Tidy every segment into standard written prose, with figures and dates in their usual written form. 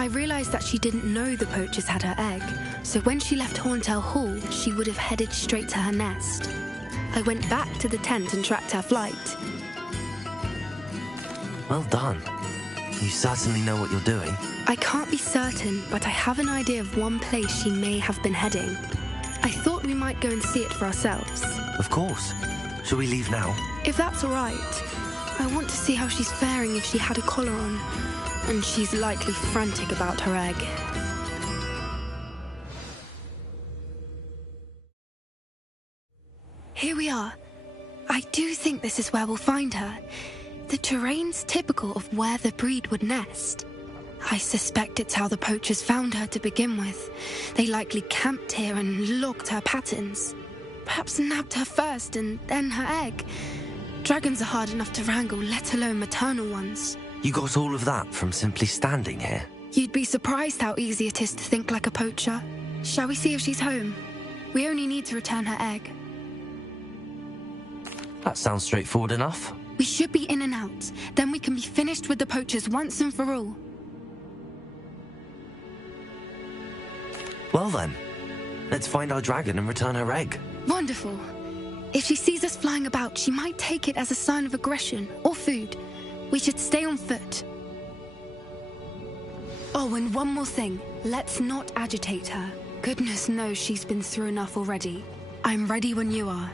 I realised that she didn't know the poachers had her egg, so when she left Horntail Hall, she would have headed straight to her nest. I went back to the tent and tracked her flight. Well done. You certainly know what you're doing. I can't be certain, but I have an idea of one place she may have been heading. I thought we might go and see it for ourselves. Of course. Shall we leave now? If that's all right. I want to see how she's faring if she had a collar on. And she's likely frantic about her egg. Here we are. I do think this is where we'll find her. The terrain's typical of where the breed would nest. I suspect it's how the poachers found her to begin with. They likely camped here and logged her patterns. Perhaps nabbed her first and then her egg. Dragons are hard enough to wrangle, let alone maternal ones. You got all of that from simply standing here? You'd be surprised how easy it is to think like a poacher. Shall we see if she's home? We only need to return her egg. That sounds straightforward enough. We should be in and out. Then we can be finished with the poachers once and for all. Well then, let's find our dragon and return her egg. Wonderful. If she sees us flying about, she might take it as a sign of aggression or food. We should stay on foot. Oh, and one more thing. Let's not agitate her. Goodness knows she's been through enough already. I'm ready when you are.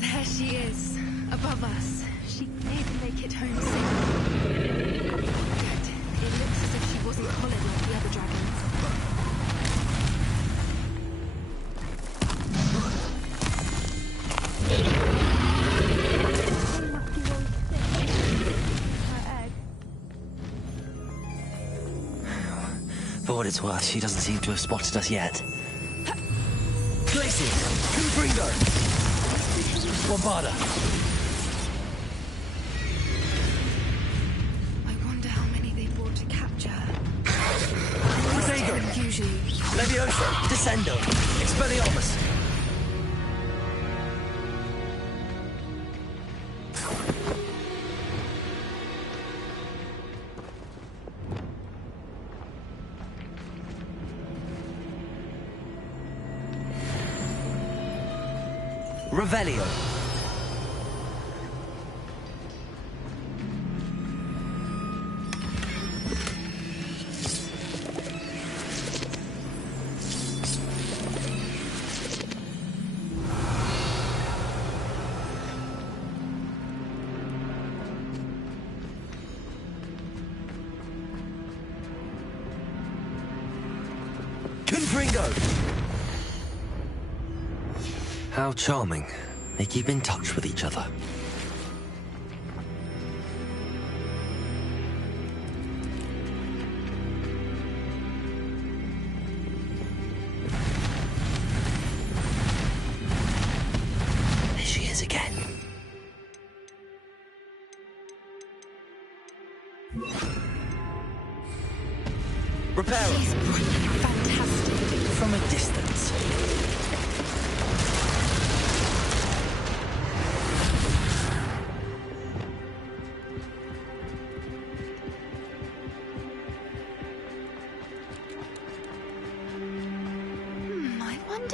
There she is, above us. She may make it home safe. Yet, it looks as if she wasn't collared like the other dragons. For what it's worth, she doesn't seem to have spotted us yet. Glacier! Confringo! Bombarda! I wonder how many they brought to capture her. Protego! Usually. Levioso! Descendo! Expelliarmus! Revelio. Confringo. How charming. They keep in touch with each other. There she is again. Reparo. She's fantastic. From a distance.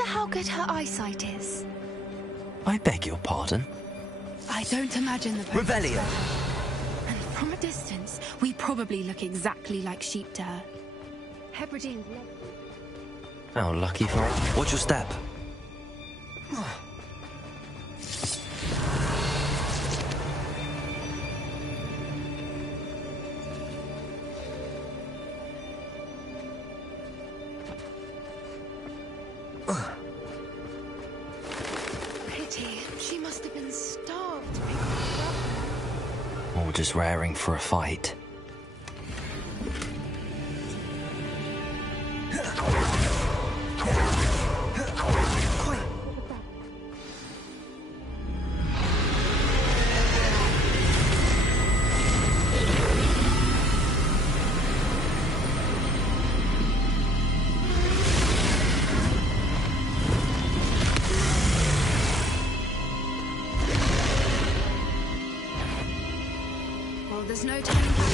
How good her eyesight is. I beg your pardon? I don't imagine the poachers. Revelio. And from a distance, we probably look exactly like sheep to her. Hebridean. How lucky for her. Watch your step. She must have been starved. Or just raring for a fight. there's no turning back.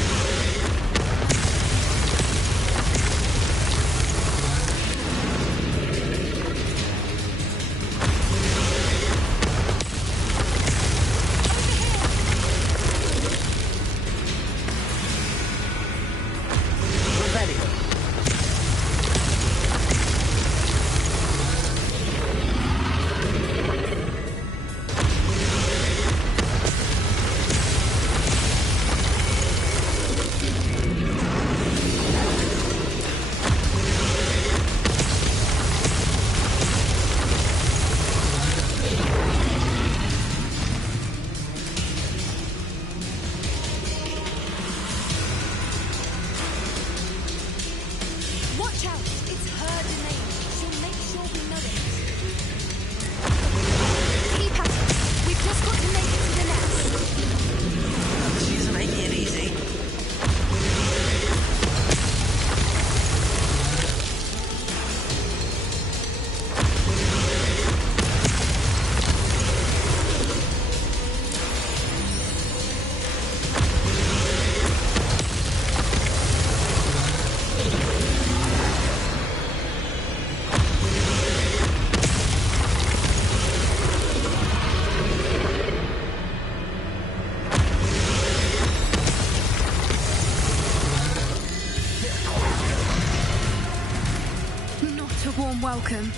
Welcome.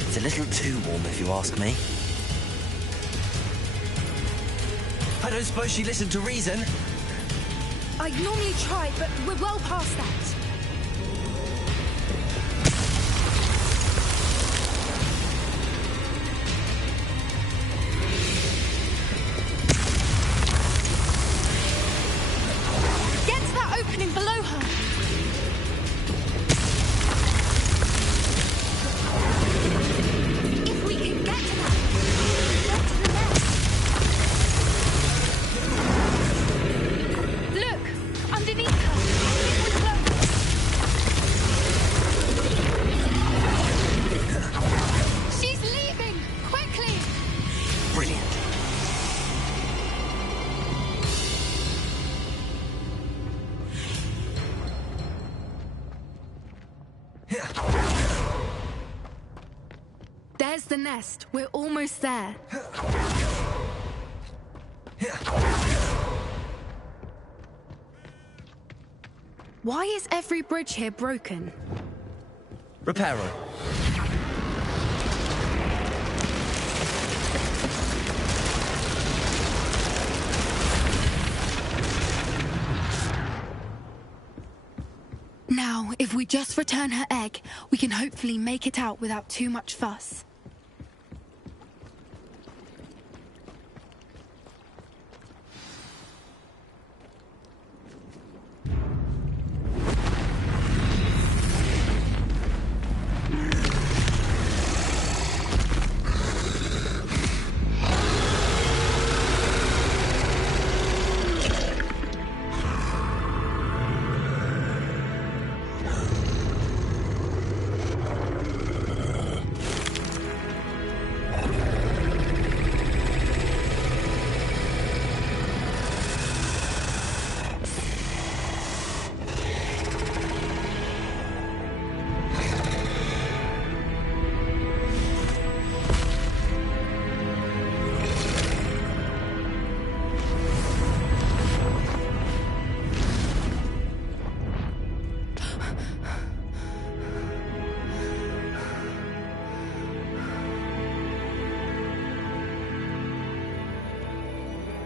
It's a little too warm, if you ask me. I don't suppose she listened to reason. I'd normally try, but we're well past that. Get to that opening below her. There's the nest. We're almost there. Why is every bridge here broken? Repair her. Now, if we just return her egg, we can hopefully make it out without too much fuss.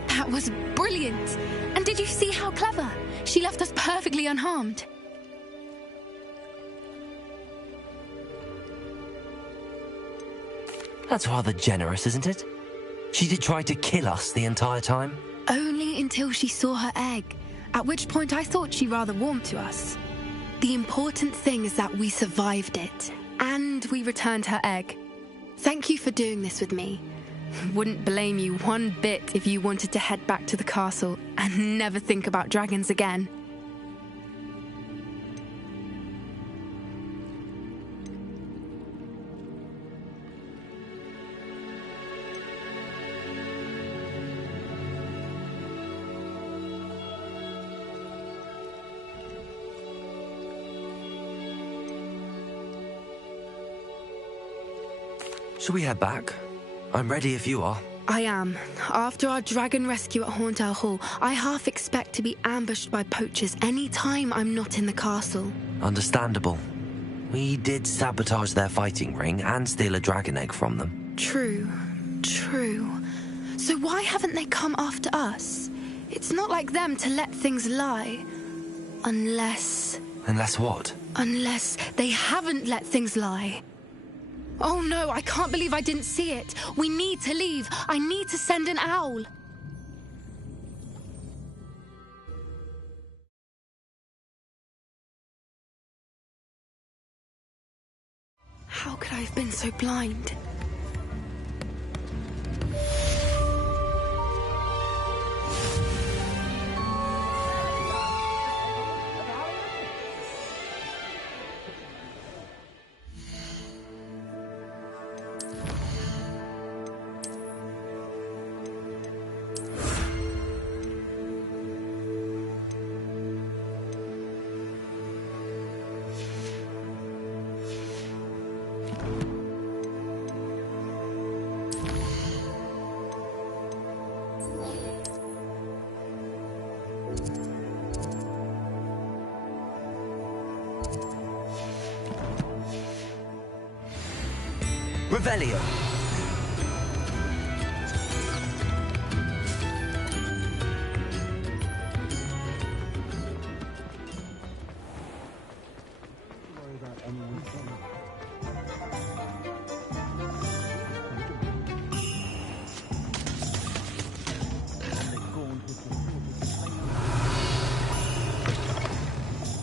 That was brilliant! And did you see how clever? She left us perfectly unharmed. That's rather generous, isn't it? She did try to kill us the entire time. Only until she saw her egg, at which point I thought she rather warmed to us. The important thing is that we survived it, and we returned her egg. Thank you for doing this with me. Wouldn't blame you one bit if you wanted to head back to the castle and never think about dragons again. Shall we head back? I'm ready if you are. I am. After our dragon rescue at Horndale Hall, I half expect to be ambushed by poachers any time I'm not in the castle. Understandable. We did sabotage their fighting ring and steal a dragon egg from them. True. So why haven't they come after us? It's not like them to let things lie. Unless what? Unless they haven't let things lie. Oh no, I can't believe I didn't see it. We need to leave. I need to send an owl. How could I have been so blind? Revelio!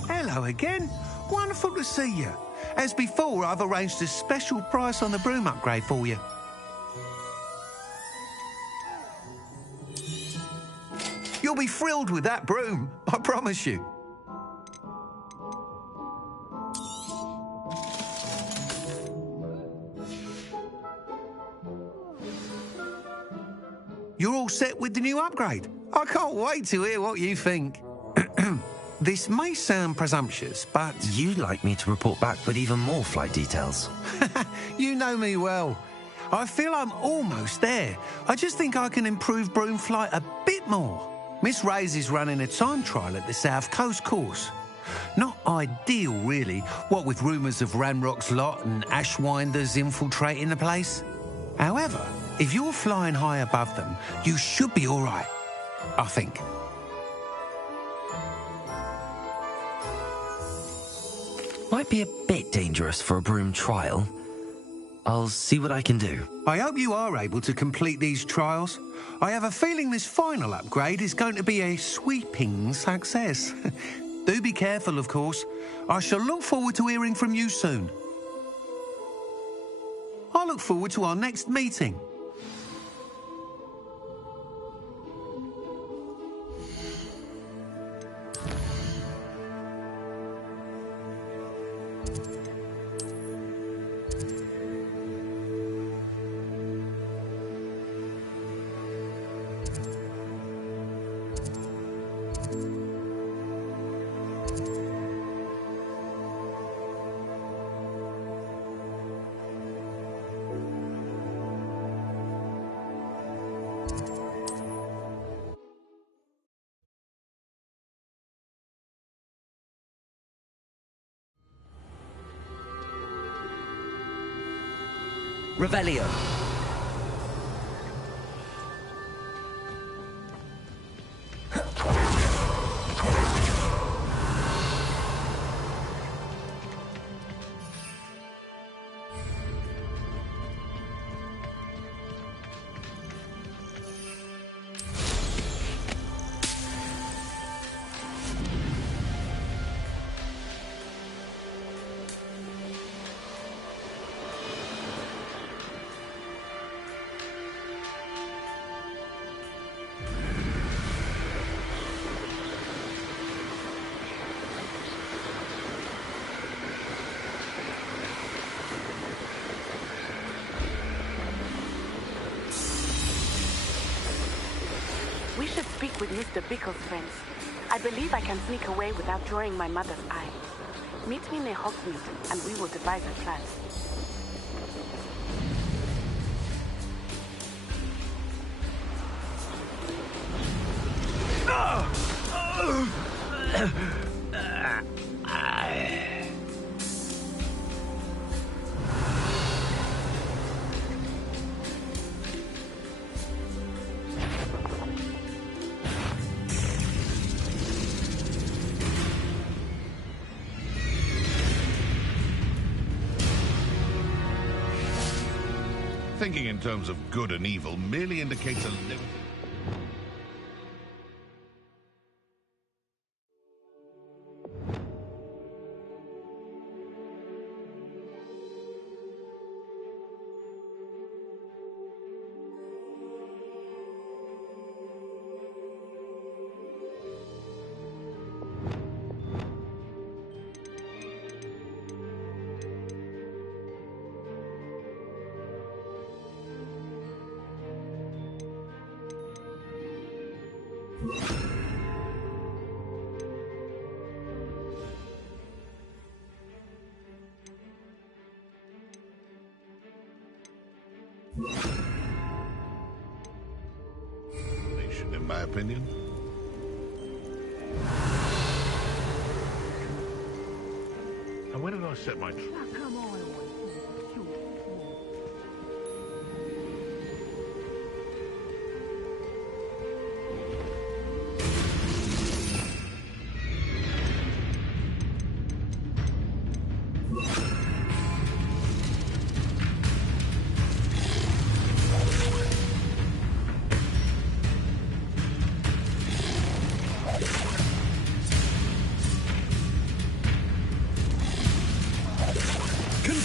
Hello again. Wonderful to see you. As before, I've arranged a special price on the broom upgrade for you. You'll be thrilled with that broom, I promise you. You're all set with the new upgrade. I can't wait to hear what you think. This may sound presumptuous, but... You'd like me to report back with even more flight details. You know me well. I feel I'm almost there. I just think I can improve broom flight a bit more. Miss Ray's is running a time trial at the South Coast course. Not ideal, really, what with rumours of Ranrock's lot and Ashwinders infiltrating the place. However, if you're flying high above them, you should be all right, I think. Might be a bit dangerous for a broom trial. I'll see what I can do. I hope you are able to complete these trials. I have a feeling this final upgrade is going to be a sweeping success. Do be careful, of course. I shall look forward to hearing from you soon. I look forward to our next meeting. Revelio! We should speak with Mr. Bickle's friends. I believe I can sneak away without drawing my mother's eye. Meet me near Hogsmeade, and we will devise a plan. Thinking in terms of good and evil merely indicates a limit. In my opinion. And when did I set my trap?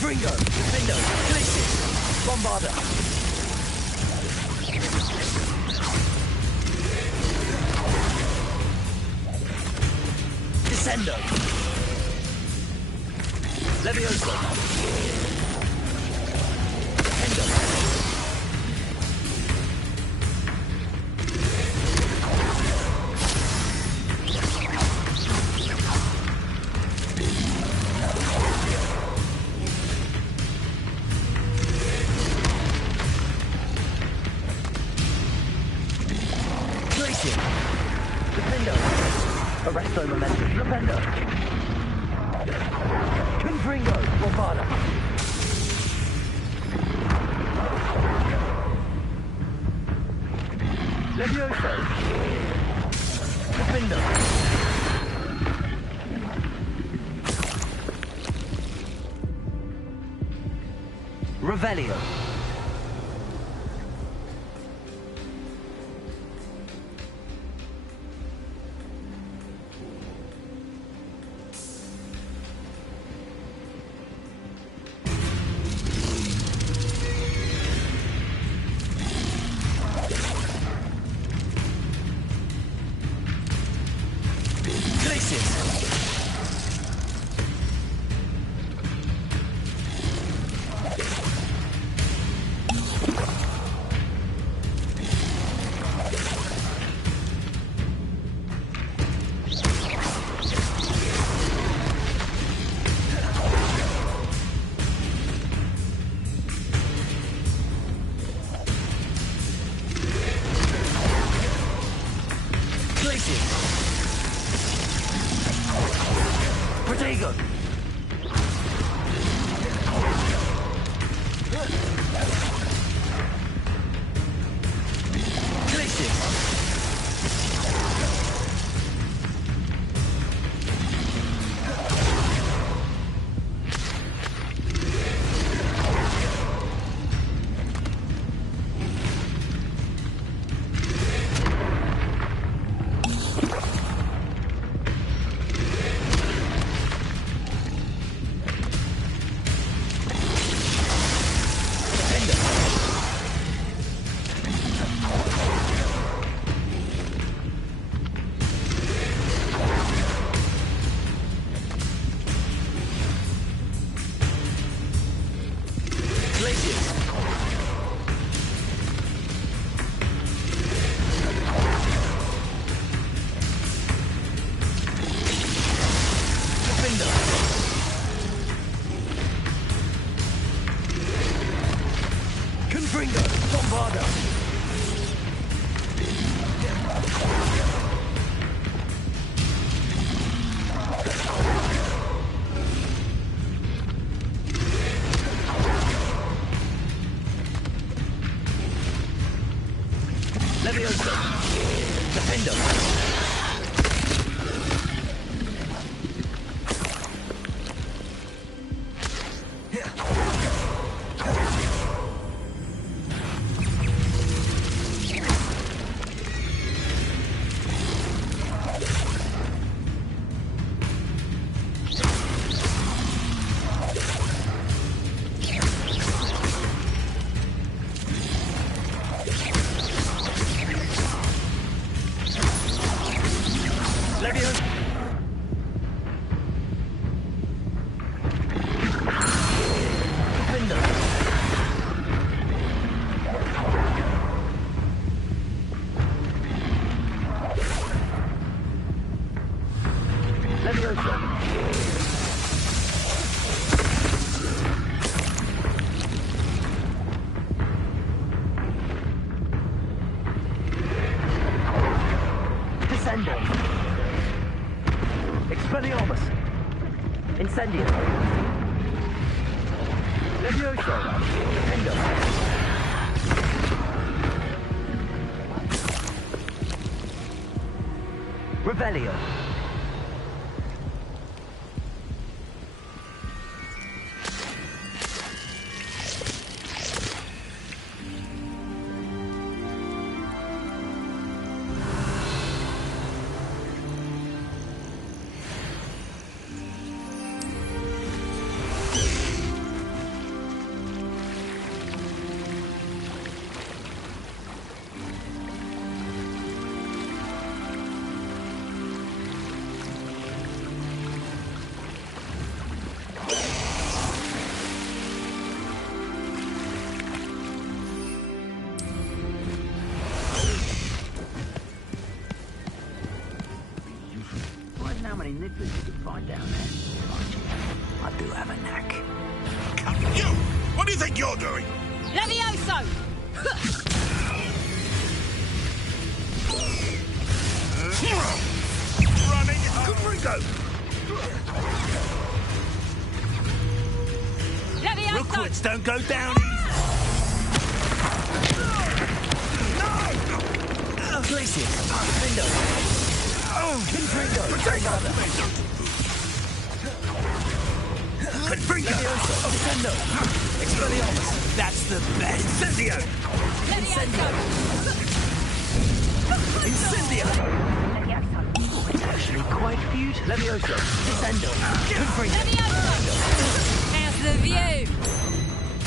Confringo, Defendo, Glacius, Bombarder. Descendo. Levioso. Defendo. Arresto Momentum, Defender. Confringo, Bombarda. Levioso. Defender. Revelio. Protego! Levioso. Defendo. Incendio. Expelliarmus. Incendio. Levioso. Endo. Revelio. How many nippers you can find down there? I do have a knack. Come you! What do you think you're doing? Levioso! Running Confringo! Levioso! Rookwoods don't go down Glacius. Window. Confringo. Confringo! Descendo. Expelliarmus. That's the best! Incendio! Levioso! Incendio. It's actually quite beautiful. Levioso. Descendo. Confringo. Levioso! How's the view?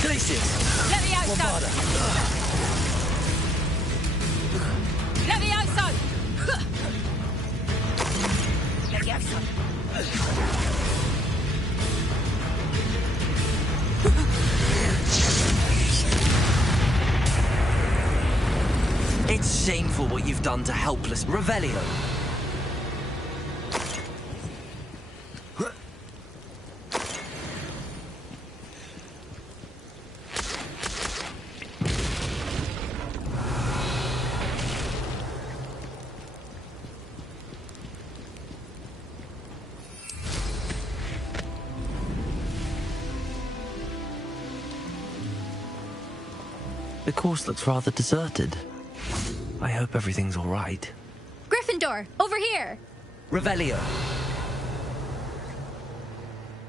Glacius. Levioso! Bombarda. Levioso! It's shameful what you've done to helpless Revelio. The course looks rather deserted. I hope everything's all right. Gryffindor, over here! Revelio.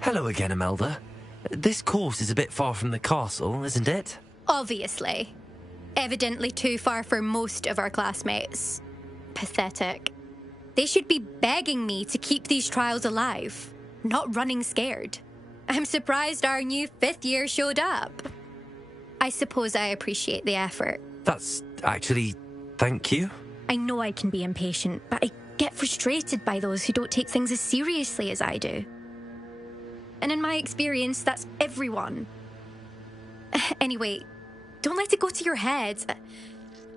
Hello again, Imelda. This course is a bit far from the castle, isn't it? Obviously. Evidently too far for most of our classmates. Pathetic. They should be begging me to keep these trials alive, not running scared. I'm surprised our new 5th year showed up. I suppose I appreciate the effort. That's actually... thank you. I know I can be impatient, but I get frustrated by those who don't take things as seriously as I do. And in my experience, that's everyone. Anyway, don't let it go to your head.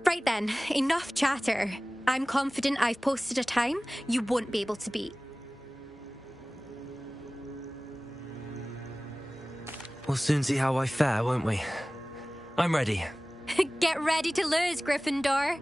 Right then, enough chatter. I'm confident I've posted a time you won't be able to beat. We'll soon see how I fare, won't we? I'm ready. Get ready to lose, Gryffindor.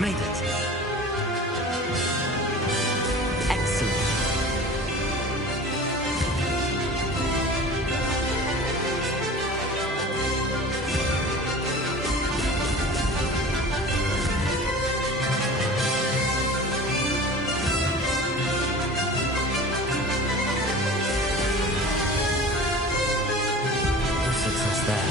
Made it. Excellent. No success there.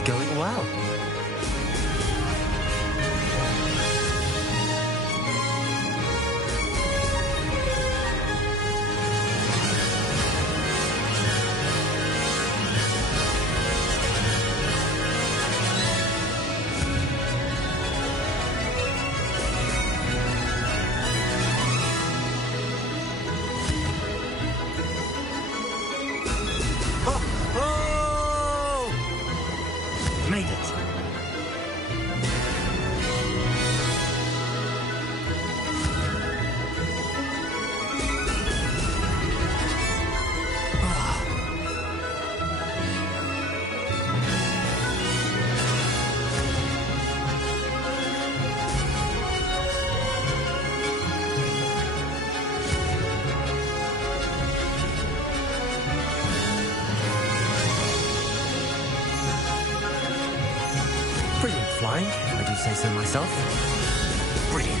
is going well. Made it. Brilliant flying, if I do say so myself. Brilliant.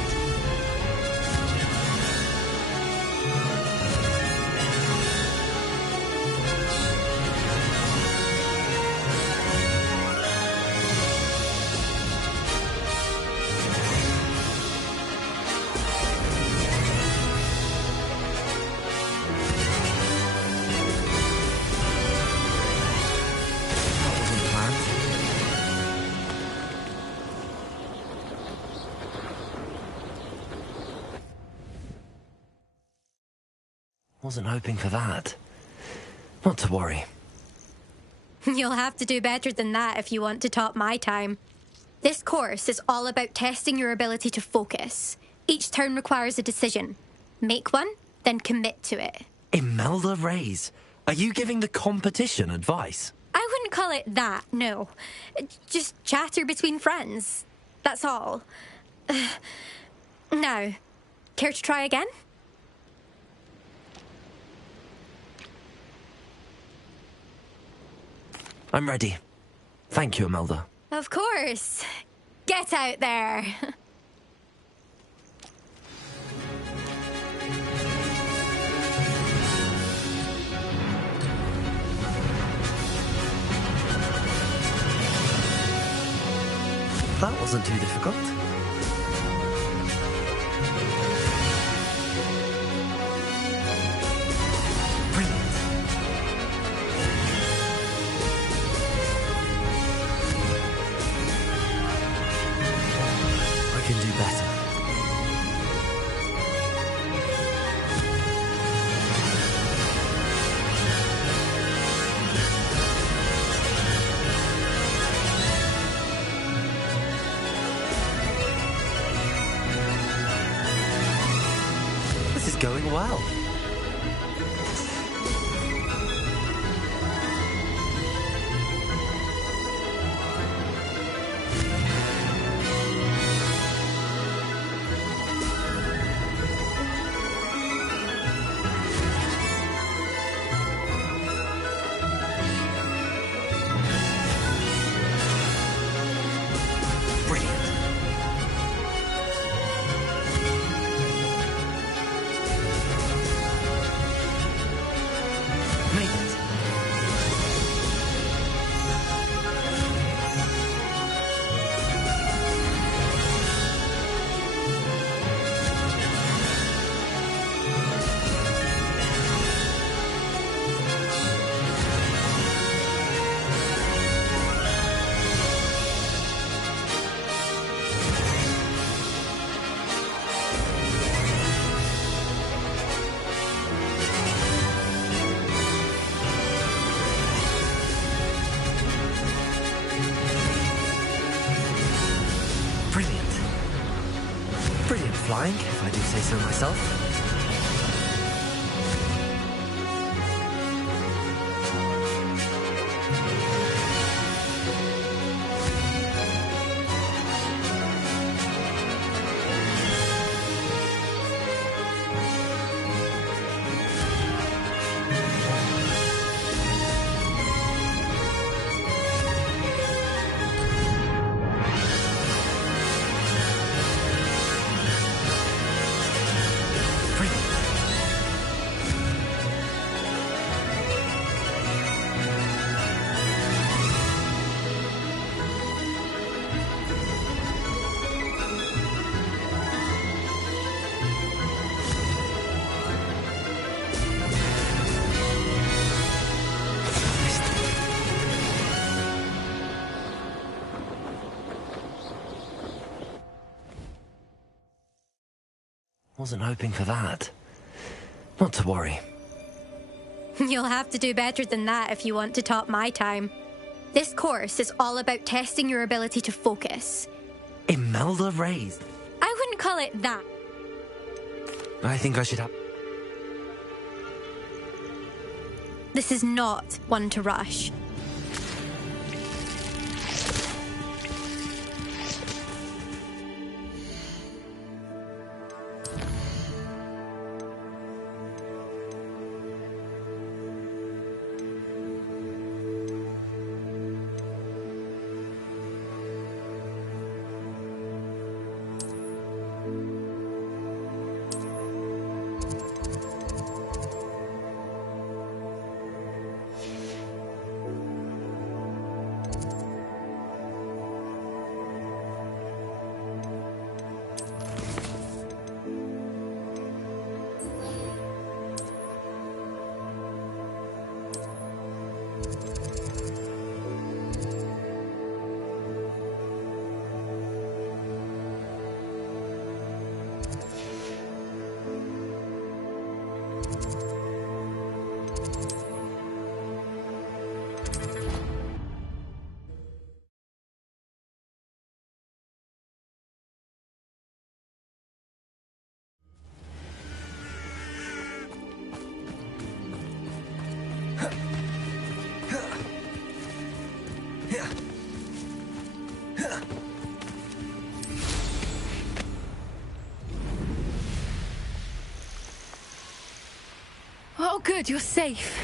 That wasn't planned. Wasn't hoping for that. Not to worry. You'll have to do better than that if you want to top my time. This course is all about testing your ability to focus. Each turn requires a decision. Make one, then commit to it. Imelda Reyes, are you giving the competition advice? I wouldn't call it that, no. Just chatter between friends. That's all. Now, care to try again? I'm ready. Thank you, Imelda. Of course. Get out there. That wasn't too difficult. Brilliant. I can do better. This is going well. Brilliant. Made it. Brilliant. Brilliant flying, if I do say so myself. Wasn't hoping for that. Not to worry. You'll have to do better than that if you want to top my time. This course is all about testing your ability to focus. Imelda raised. I wouldn't call it that. I think I should have... This is not one to rush. Oh, good, you're safe.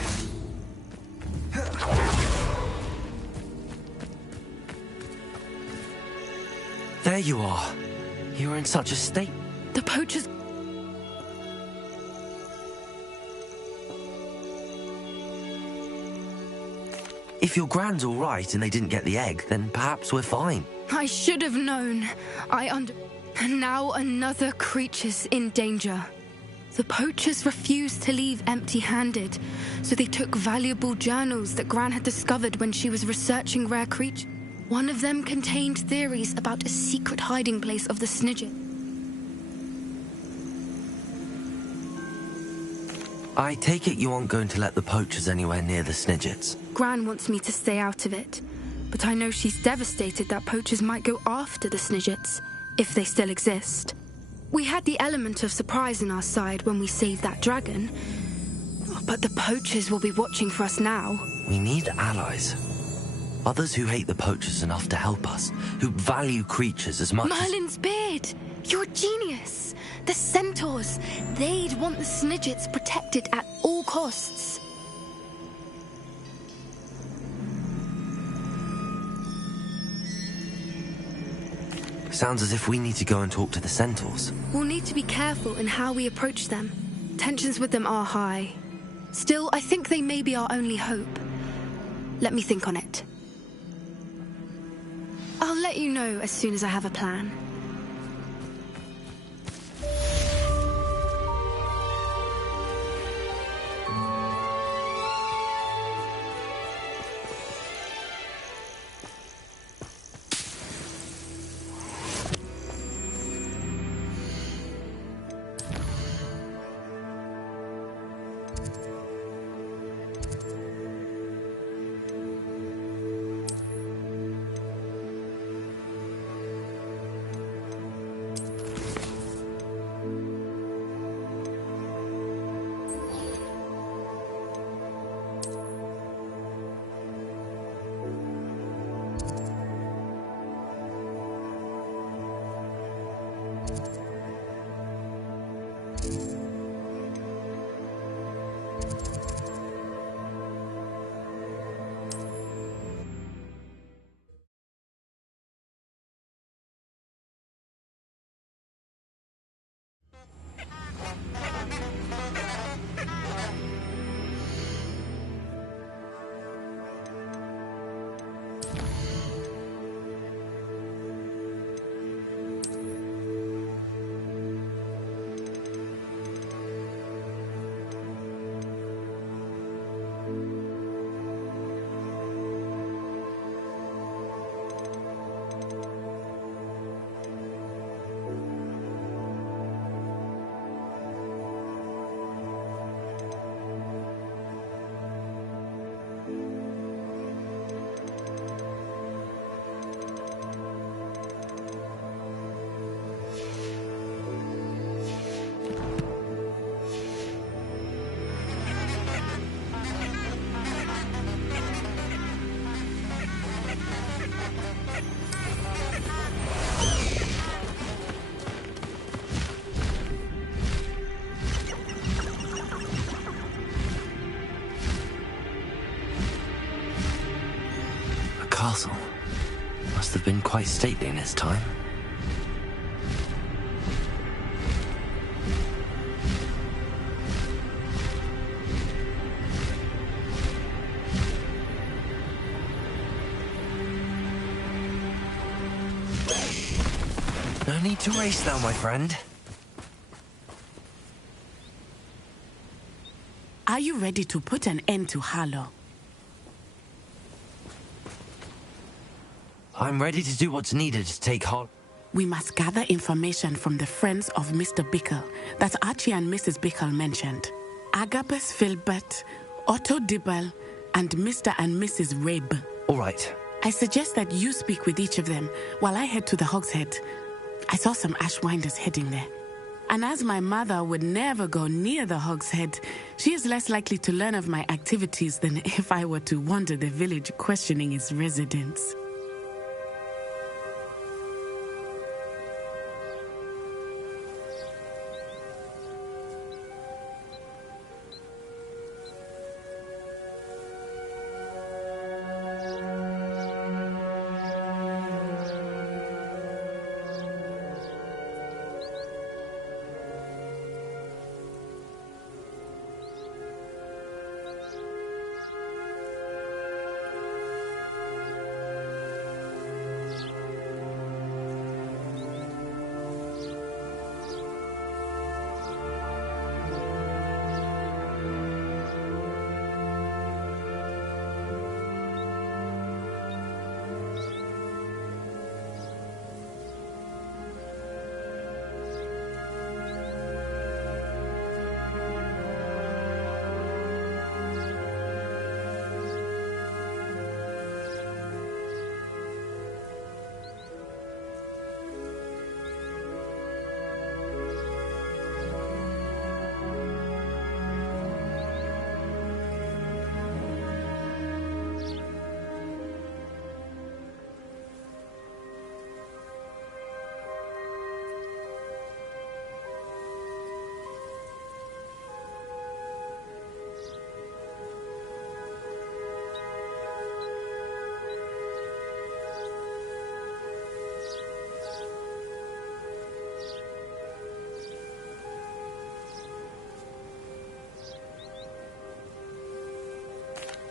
There you are. You were in such a state. The poachers... If your Gran's all right and they didn't get the egg, then perhaps we're fine. I should have known. And now another creature's in danger. The poachers refused to leave empty-handed, so they took valuable journals that Gran had discovered when she was researching rare creatures. One of them contained theories about a secret hiding place of the Snidget. I take it you aren't going to let the poachers anywhere near the Snidgets. Gran wants me to stay out of it, but I know she's devastated that poachers might go after the Snidgets, if they still exist. We had the element of surprise on our side when we saved that dragon, but the poachers will be watching for us now. We need allies. Others who hate the poachers enough to help us, who value creatures as much Merlin's beard! You're a genius! The centaurs! They'd want the Snidgets protected at all costs. Sounds as if we need to go and talk to the centaurs. We'll need to be careful in how we approach them. Tensions with them are high. Still, I think they may be our only hope. Let me think on it. I'll let you know as soon as I have a plan. castle. Must have been quite stately in its time. No need to race now, my friend. Are you ready to put an end to Harlow? I'm ready to do what's needed to take Harlow. We must gather information from the friends of Mr. Bickle that Archie and Mrs. Bickle mentioned. Agabus Filbert, Otto Dibble, and Mr. and Mrs. Rabe. All right. I suggest that you speak with each of them while I head to the Hogshead. I saw some Ashwinders heading there. And as my mother would never go near the Hogshead, she is less likely to learn of my activities than if I were to wander the village questioning its residents.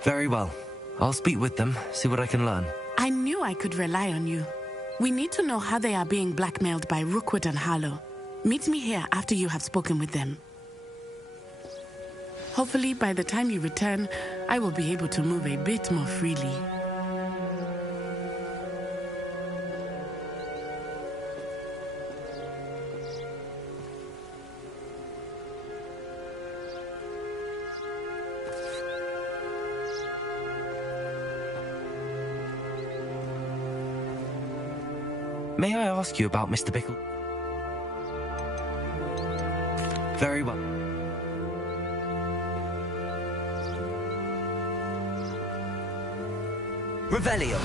Very well. I'll speak with them, see what I can learn. I knew I could rely on you. We need to know how they are being blackmailed by Rookwood and Harlow. Meet me here after you have spoken with them. Hopefully, by the time you return, I will be able to move a bit more freely. May I ask you about Mr. Bickle? Very well. Revelio.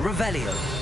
Revelio.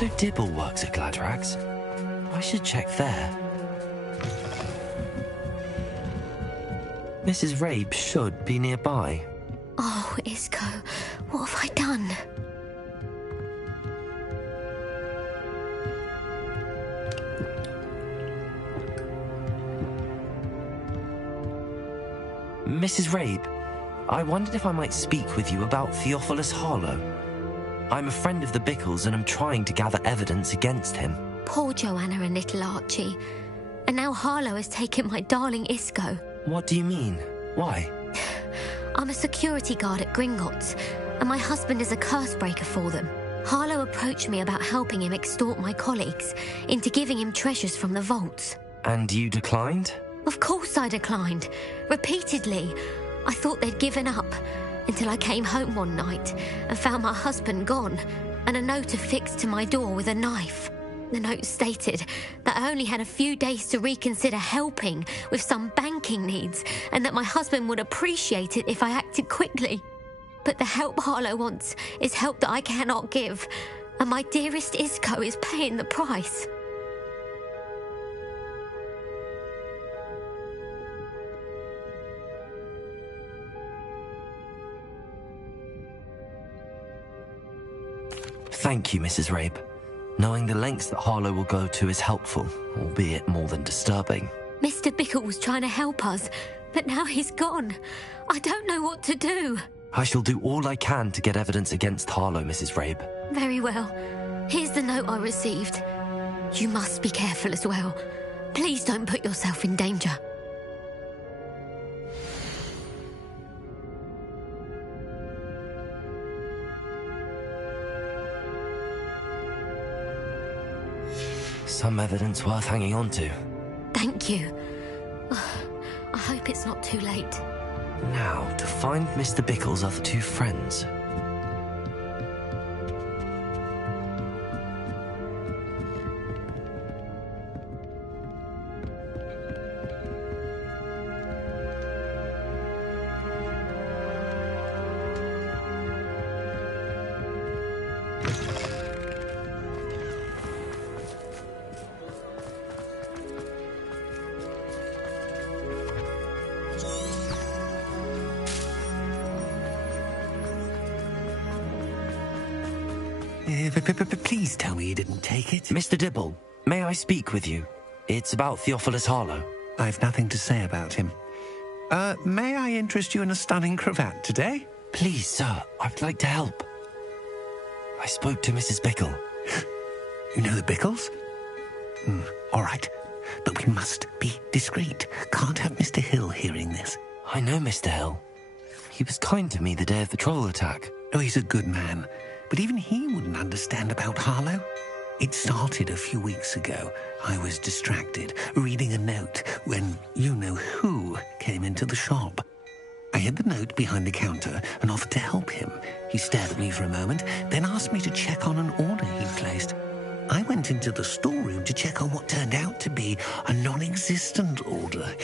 Otto Dibble works at Gladrags. I should check there. Mrs. Rabe should be nearby. Oh, Isco, what have I done? Mrs. Rabe, I wondered if I might speak with you about Theophilus Harlow. I'm a friend of the Bickles and I'm trying to gather evidence against him. Poor Joanna and little Archie. And now Harlow has taken my darling Isco. What do you mean? Why? I'm a security guard at Gringotts, and my husband is a curse breaker for them. Harlow approached me about helping him extort my colleagues into giving him treasures from the vaults. And you declined? Of course I declined. Repeatedly. I thought they'd given up, until I came home one night and found my husband gone, and a note affixed to my door with a knife. The note stated that I only had a few days to reconsider helping with some banking needs, and that my husband would appreciate it if I acted quickly. But the help Harlow wants is help that I cannot give, and my dearest Isco is paying the price. Thank you, Mrs. Rabe. Knowing the lengths that Harlow will go to is helpful, albeit more than disturbing. Mr. Bickle was trying to help us, but now he's gone. I don't know what to do. I shall do all I can to get evidence against Harlow, Mrs. Rabe. Very well. Here's the note I received. You must be careful as well. Please don't put yourself in danger. Some evidence worth hanging on to. Thank you. I hope it's not too late. Now, to find Mr. Bickle's other two friends. Please tell me you didn't take it. Mr. Dibble, may I speak with you? It's about Theophilus Harlow. I've nothing to say about him. May I interest you in a stunning cravat today? Please, sir, I'd like to help. I spoke to Mrs. Bickle. You know the Bickles? All right, but we must be discreet. Can't have Mr. Hill hearing this. I know Mr. Hill. He was kind to me the day of the troll attack. Oh, he's a good man. But even he wouldn't understand about Harlow. It started a few weeks ago. I was distracted, reading a note, when you-know-who came into the shop. I hid the note behind the counter and offered to help him. He stared at me for a moment, then asked me to check on an order he'd placed. I went into the storeroom to check on what turned out to be a non-existent order.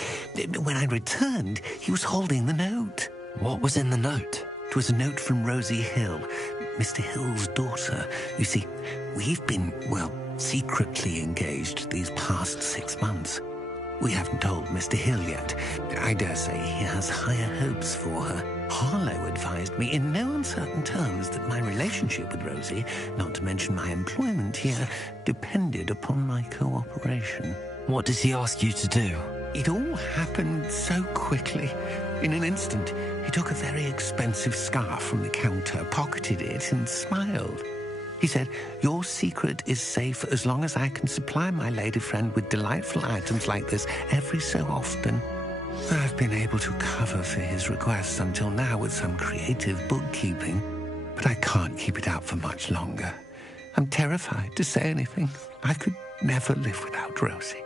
When I returned, he was holding the note. What was in the note? It was a note from Rosie Hill, Mr. Hill's daughter. You see, we've been, secretly engaged these past 6 months. We haven't told Mr. Hill yet. I dare say he has higher hopes for her. Harlow advised me in no uncertain terms that my relationship with Rosie, not to mention my employment here, depended upon my cooperation. What does he ask you to do? It all happened so quickly. In an instant, he took a very expensive scarf from the counter, pocketed it, and smiled. He said, "Your secret is safe as long as I can supply my lady friend with delightful items like this every so often." I've been able to cover for his requests until now with some creative bookkeeping, but I can't keep it out for much longer. I'm terrified to say anything. I could never live without Rosie.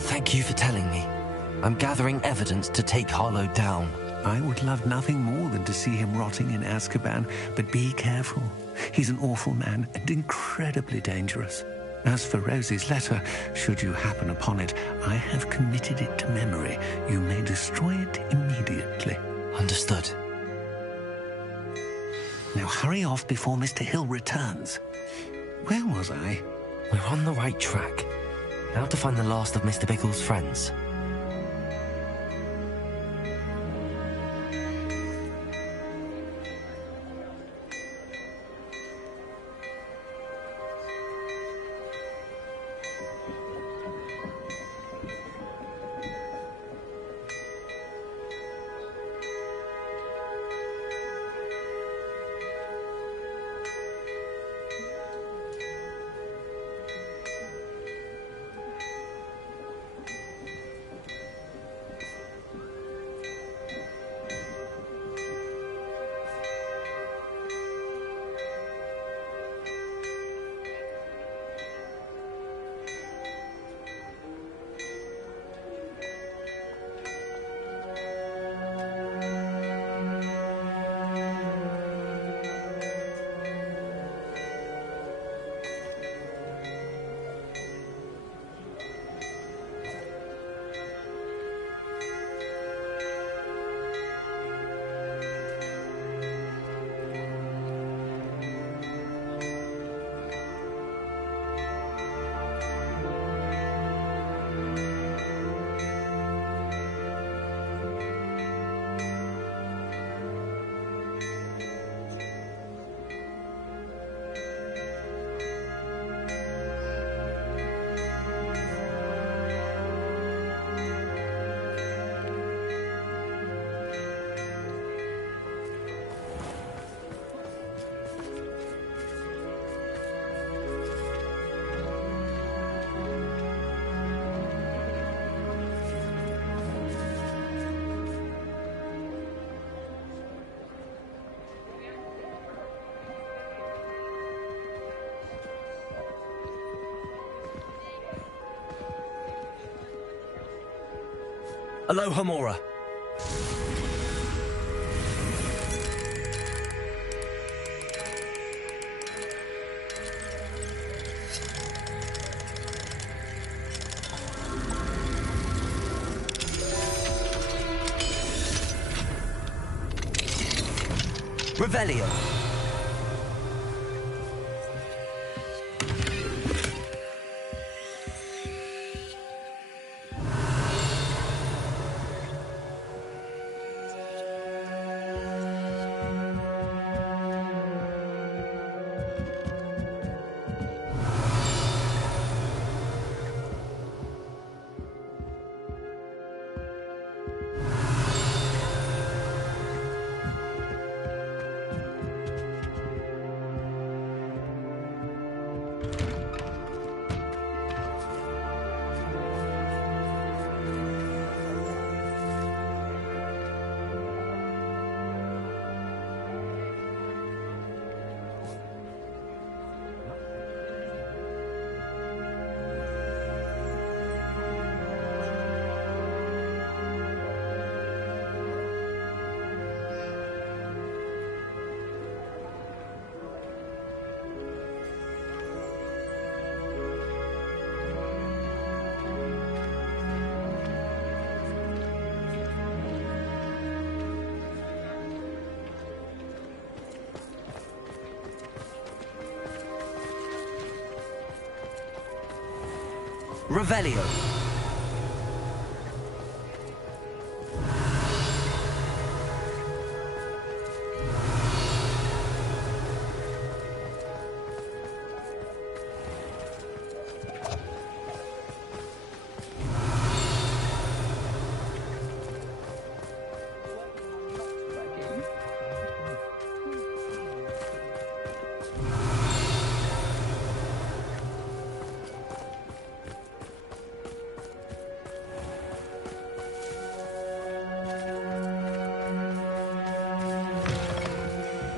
Thank you for telling me. I'm gathering evidence to take Harlow down. I would love nothing more than to see him rotting in Azkaban, but be careful. He's an awful man and incredibly dangerous. As for Rosie's letter, should you happen upon it, I have committed it to memory. You may destroy it immediately. Understood. Now hurry off before Mr. Hill returns. Where was I? We're on the right track. Now to find the last of Mr. Bickle's friends. Aloha, Mora. Revelio. Revelio.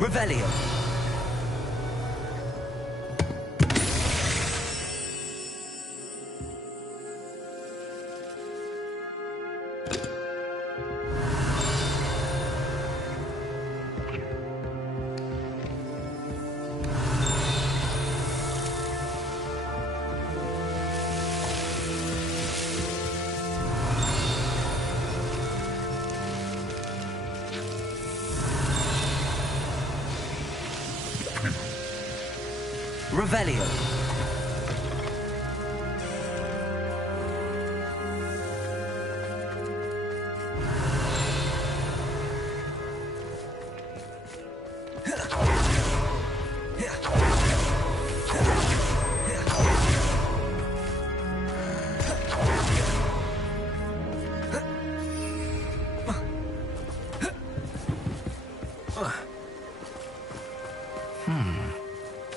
Revelio. Revelio.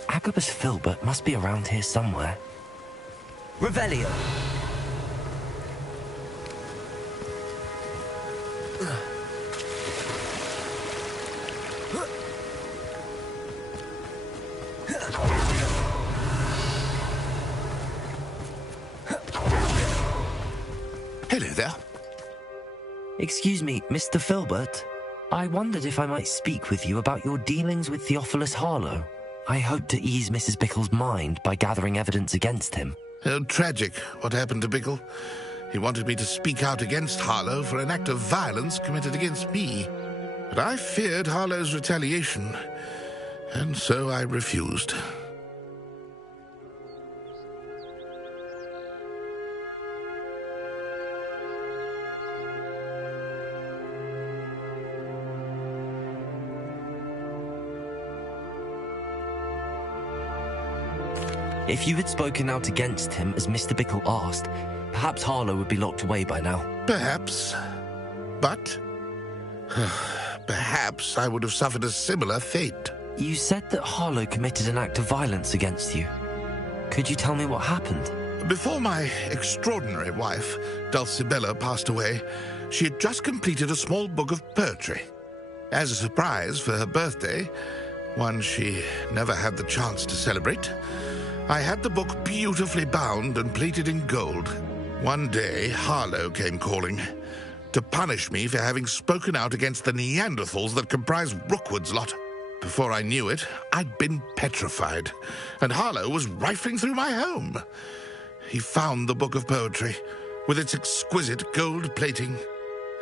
Agabus Filbert must be around here somewhere. Revelio. Hello there. Excuse me, Mr. Filbert. I wondered if I might speak with you about your dealings with Theophilus Harlow. I hope to ease Mrs. Bickle's mind by gathering evidence against him. Oh, tragic what happened to Bickle. He wanted me to speak out against Harlow for an act of violence committed against me. But I feared Harlow's retaliation, and so I refused. If you had spoken out against him as Mr. Bickle asked, perhaps Harlow would be locked away by now. Perhaps. But perhaps I would have suffered a similar fate. You said that Harlow committed an act of violence against you. Could you tell me what happened? Before my extraordinary wife, Dulcibella, passed away, she had just completed a small book of poetry. As a surprise for her birthday, one she never had the chance to celebrate, I had the book beautifully bound and plated in gold. One day, Harlow came calling to punish me for having spoken out against the Neanderthals that comprise Rookwood's lot. Before I knew it, I'd been petrified, and Harlow was rifling through my home. He found the book of poetry, with its exquisite gold plating.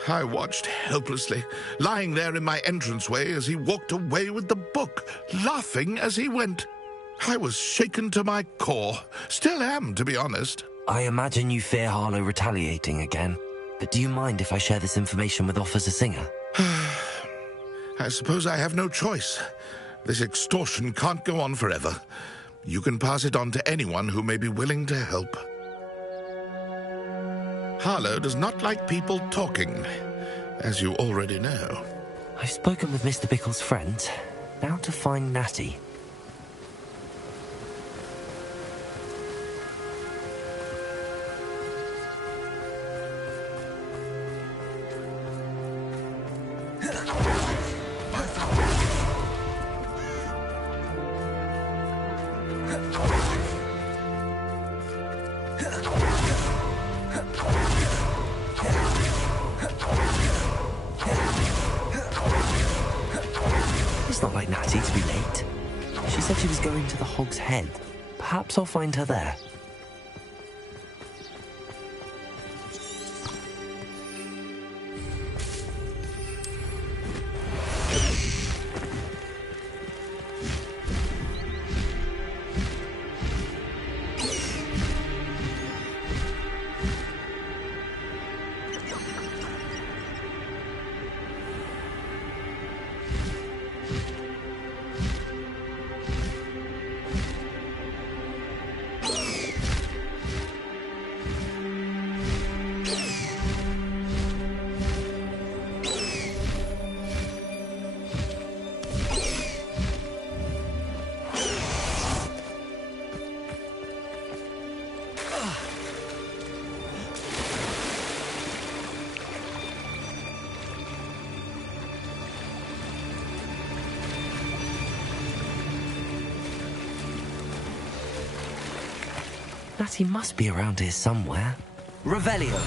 I watched helplessly, lying there in my entranceway as he walked away with the book, laughing as he went. I was shaken to my core. Still am, to be honest. I imagine you fear Harlow retaliating again. But do you mind if I share this information with Officer Singer? I suppose I have no choice. This extortion can't go on forever. You can pass it on to anyone who may be willing to help. Harlow does not like people talking, as you already know. I've spoken with Mr. Bickle's friend. Now to find Natty. It's not like Natty to be late. She said she was going to the Hog's Head. Perhaps I'll find her there. Natty must be around here somewhere. Revelio.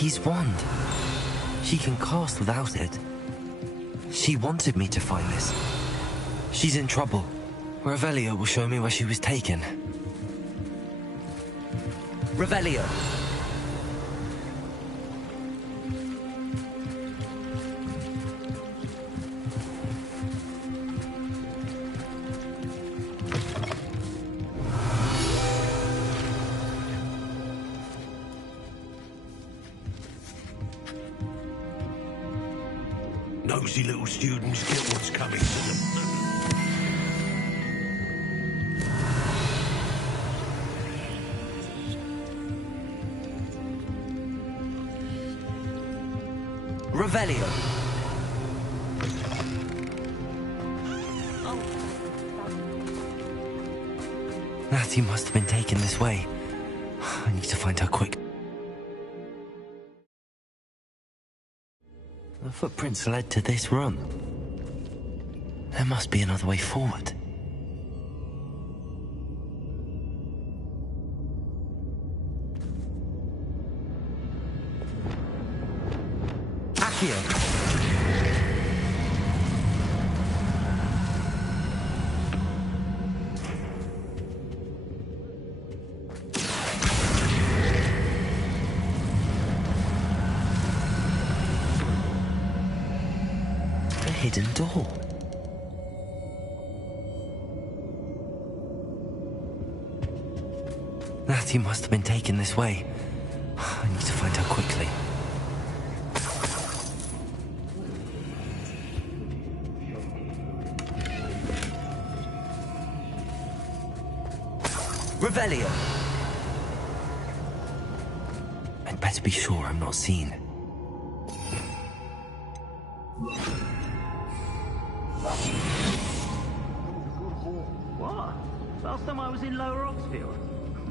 Betty's wand. She can cast without it. She wanted me to find this. She's in trouble. Revelio will show me where she was taken. Revelio! Nosy little students get what's coming to them. Revelio! Natty must have been taken this way. I need to find her quick. The footprints led to this room. There must be another way forward. Accio! Hidden door. Natty must have been taken this way. I need to find her quickly. Revelio! I'd better be sure I'm not seen. What? Last time I was in Lower Oxfield.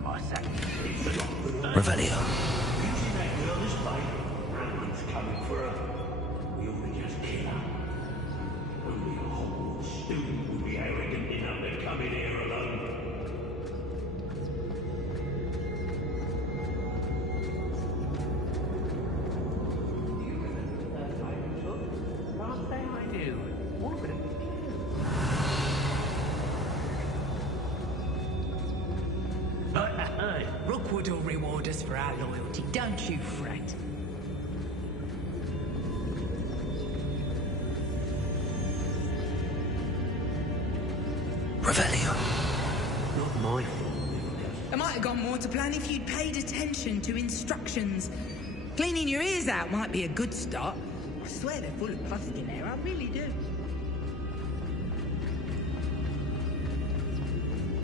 My second. Revelio. Brandon's coming for her. We ought to just kill her. Only a Hogwarts student would be arrogant enough to come in here alone. Last day I knew. All of it. Rookwood will reward us for our loyalty, don't you fret. Revelio. Not my fault. It might have gone more to plan if you'd paid attention to instructions. Cleaning your ears out might be a good start. I swear they're full of plastic in there, I really do.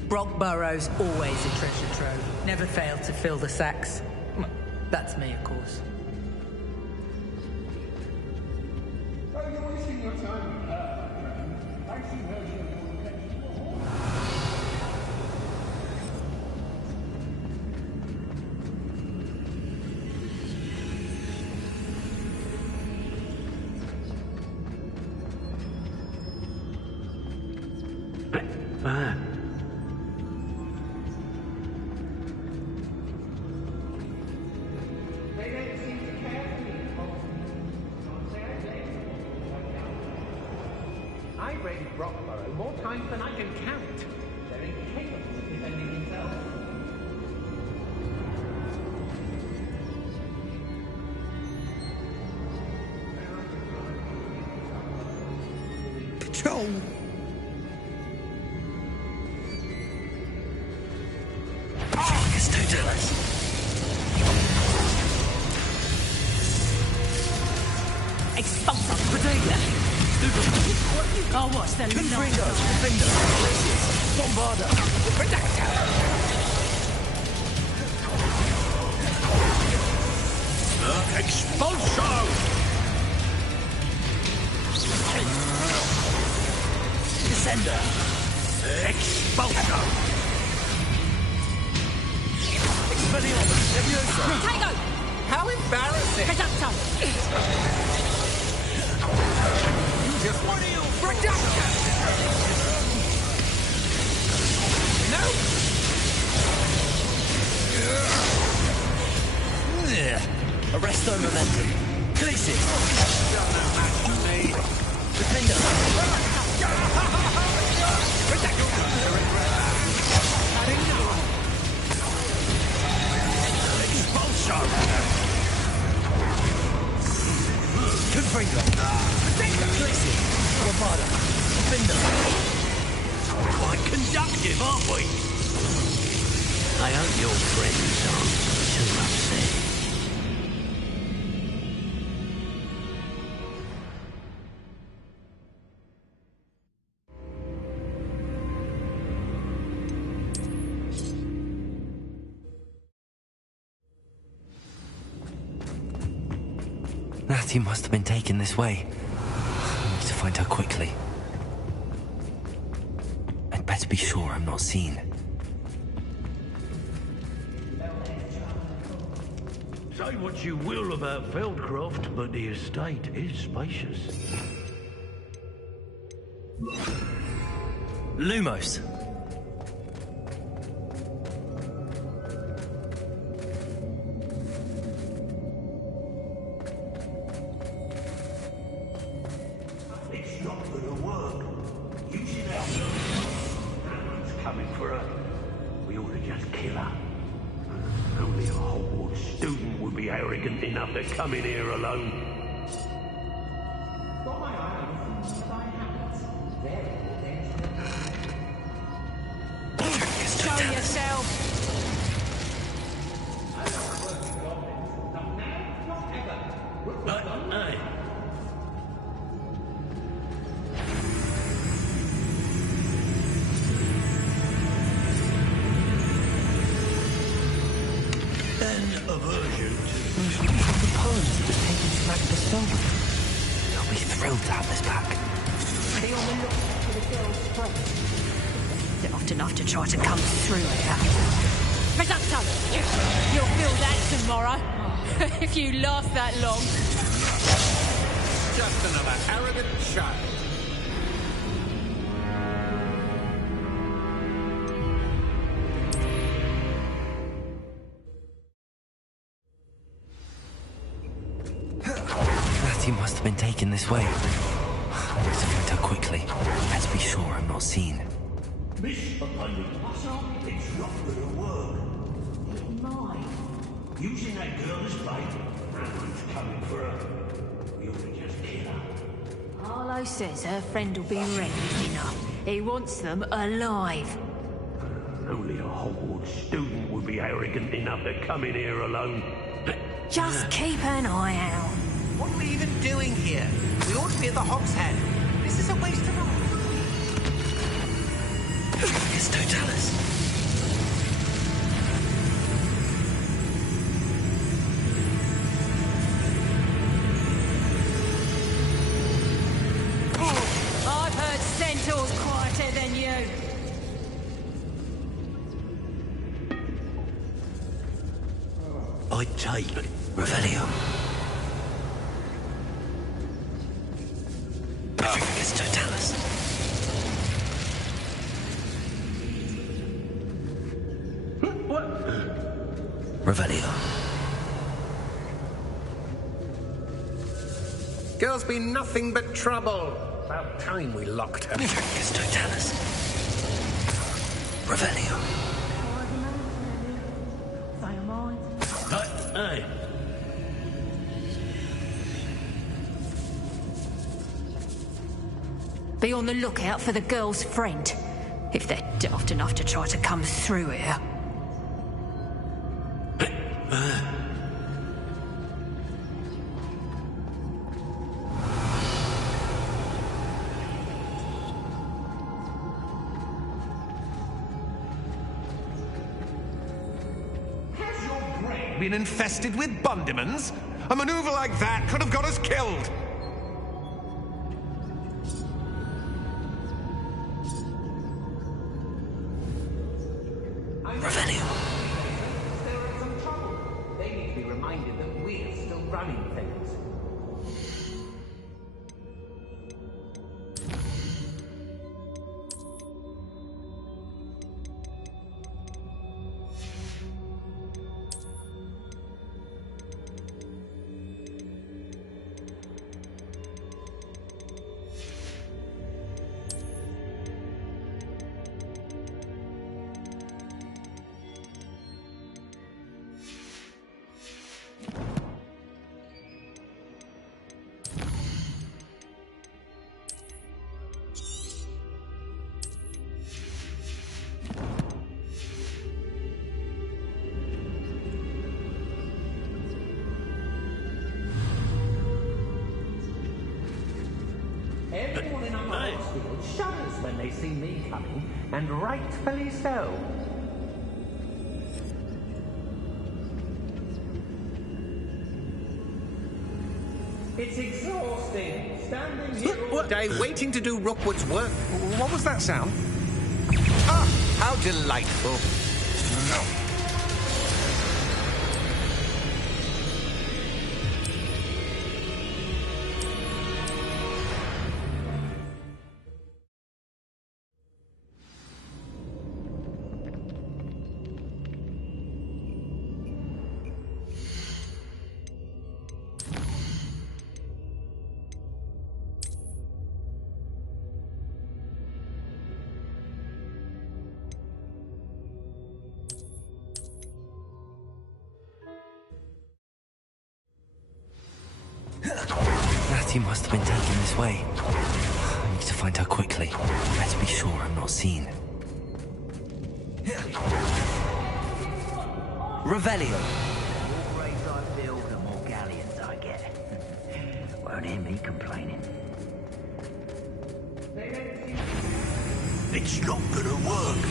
Brockborough's always a treasure trove. Never failed to fill the sacks. Well, that's me, of course. Oh, you're wasting your time with her. I've seen her show your affection before. I've raided Brockborough more times than I can count. They're incapable of defending themselves. Patrol! It's too jealous. Expulsor! Potato! Oh, what's the Confringo! Defender! Glacius! Bombarda! Redactor! Expulso! Descender! Expulso! Expelliarmus! Leviosa! Potato! How embarrassing! Redactor! What are you? Redactor! No! Arresto momentum. Glacis! Defender! Expulsion! Confringo! Glacis! Bravada! Defender! Quite conductive, aren't we? I hope your friends aren't too upset. Natty must have been taken this way. I need to find her quickly. I'd better be sure I'm not seen. Say what you will about Feldcroft, but the estate is spacious. Lumos! It's not gonna work. Use it out. Someone's coming for her. We ought to just kill her. Only a Hogwarts student would be arrogant enough to come in here alone. Show yourself. Hey. An aversion to... The poems that was taken from Agnes Felbert. I'll be thrilled to have this back. Be on the lookout for the girl's friend. They're often enough to try to come through here. Risotto! You'll feel that tomorrow. If you last that long. Just another arrogant child. Natty must have been taken this way. I need to find her quickly. Let's be sure I'm not seen. Miss Abundant Muscle, it's not gonna work. It's mine. Using that girl as bait, someone's coming for her. We ought to just kill her. Harlow says her friend will be ready enough. He wants them alive. Only a Hogwarts student would be arrogant enough to come in here alone. Just keep an eye out. What are we even doing here? We ought to be at the Hog's Head. This is a waste of our... It's Totalis. I've heard centaurs quieter than you. I'd take Revelio. It's Totalis. What? Revelio. Girl's been nothing but trouble. About time we locked her. It's Totalis. Revelio. Hey. Be on the lookout for the girl's friend. If they're daft enough to try to come through here. Been infested with bundimans? A maneuver like that could have got us killed. Revelio. They're in some trouble. They need to be reminded that we're still running things. when they see me coming, and rightfully so. It's exhausting, standing here all day waiting to do Rookwood's work. What was that sound? Ah, how delightful. Natty must have been taken this way. I need to find her quickly. Better be sure I'm not seen. Revelio. The more raids I build, the more galleons I get. Won't hear me complaining. It's not gonna work.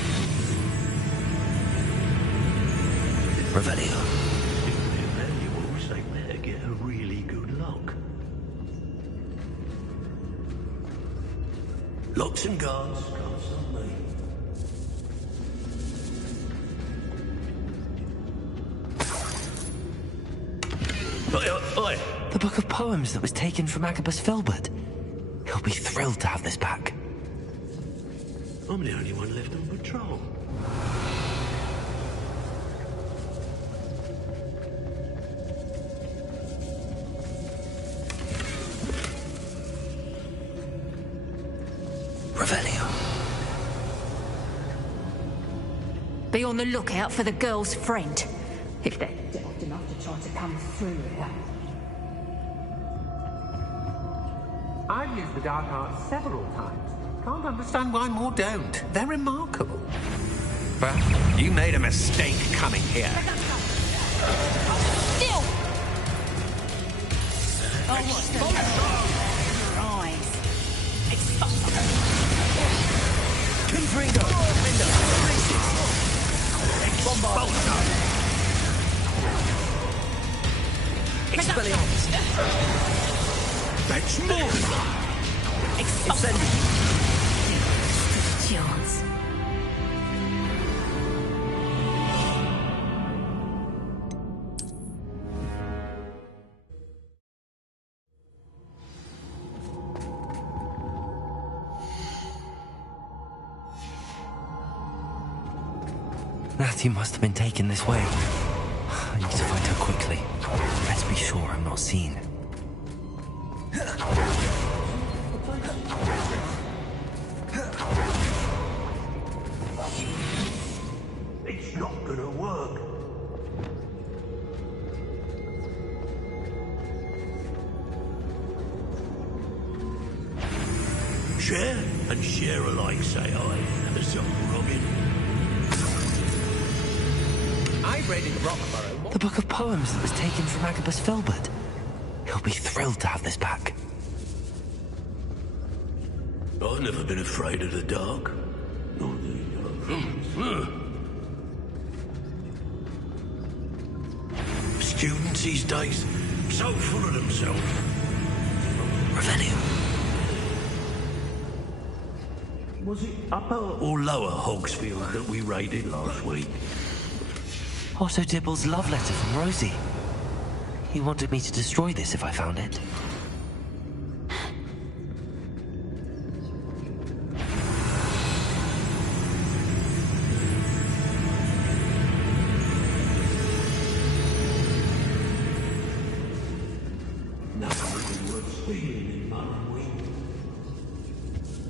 Revelio. Valuables, they better get a really good lock. Locks and guards, can't stop me. Oi. The book of poems that was taken from Agabus Filbert. He'll be thrilled to have this back. I'm the only one left on patrol. Revelio. Be on the lookout for the girl's friend. If they're daft enough to try to come through here. I've used the dark arts several times. Can't understand why more don't. They're remarkable. But you made a mistake coming here. Still! Oh, what's the your eyes? It's Confringo! Linda! Bombard! Expelliarmus! That's more! Incendiary! chance. Natty must have been taken this way. I need to find her quickly. Let's be sure I'm not seen. It's not gonna work. Share and share alike, say I, as I'm Robin. I raided Rockborough. The book of poems that was taken from Agabus Filbert. He'll be thrilled to have this back. I've never been afraid of the dark. Nor Students these days, so full of themselves. Revelio. Was it upper or lower Hogsfield that we raided last week? Otto Dibble's love letter from Rosie. He wanted me to destroy this if I found it.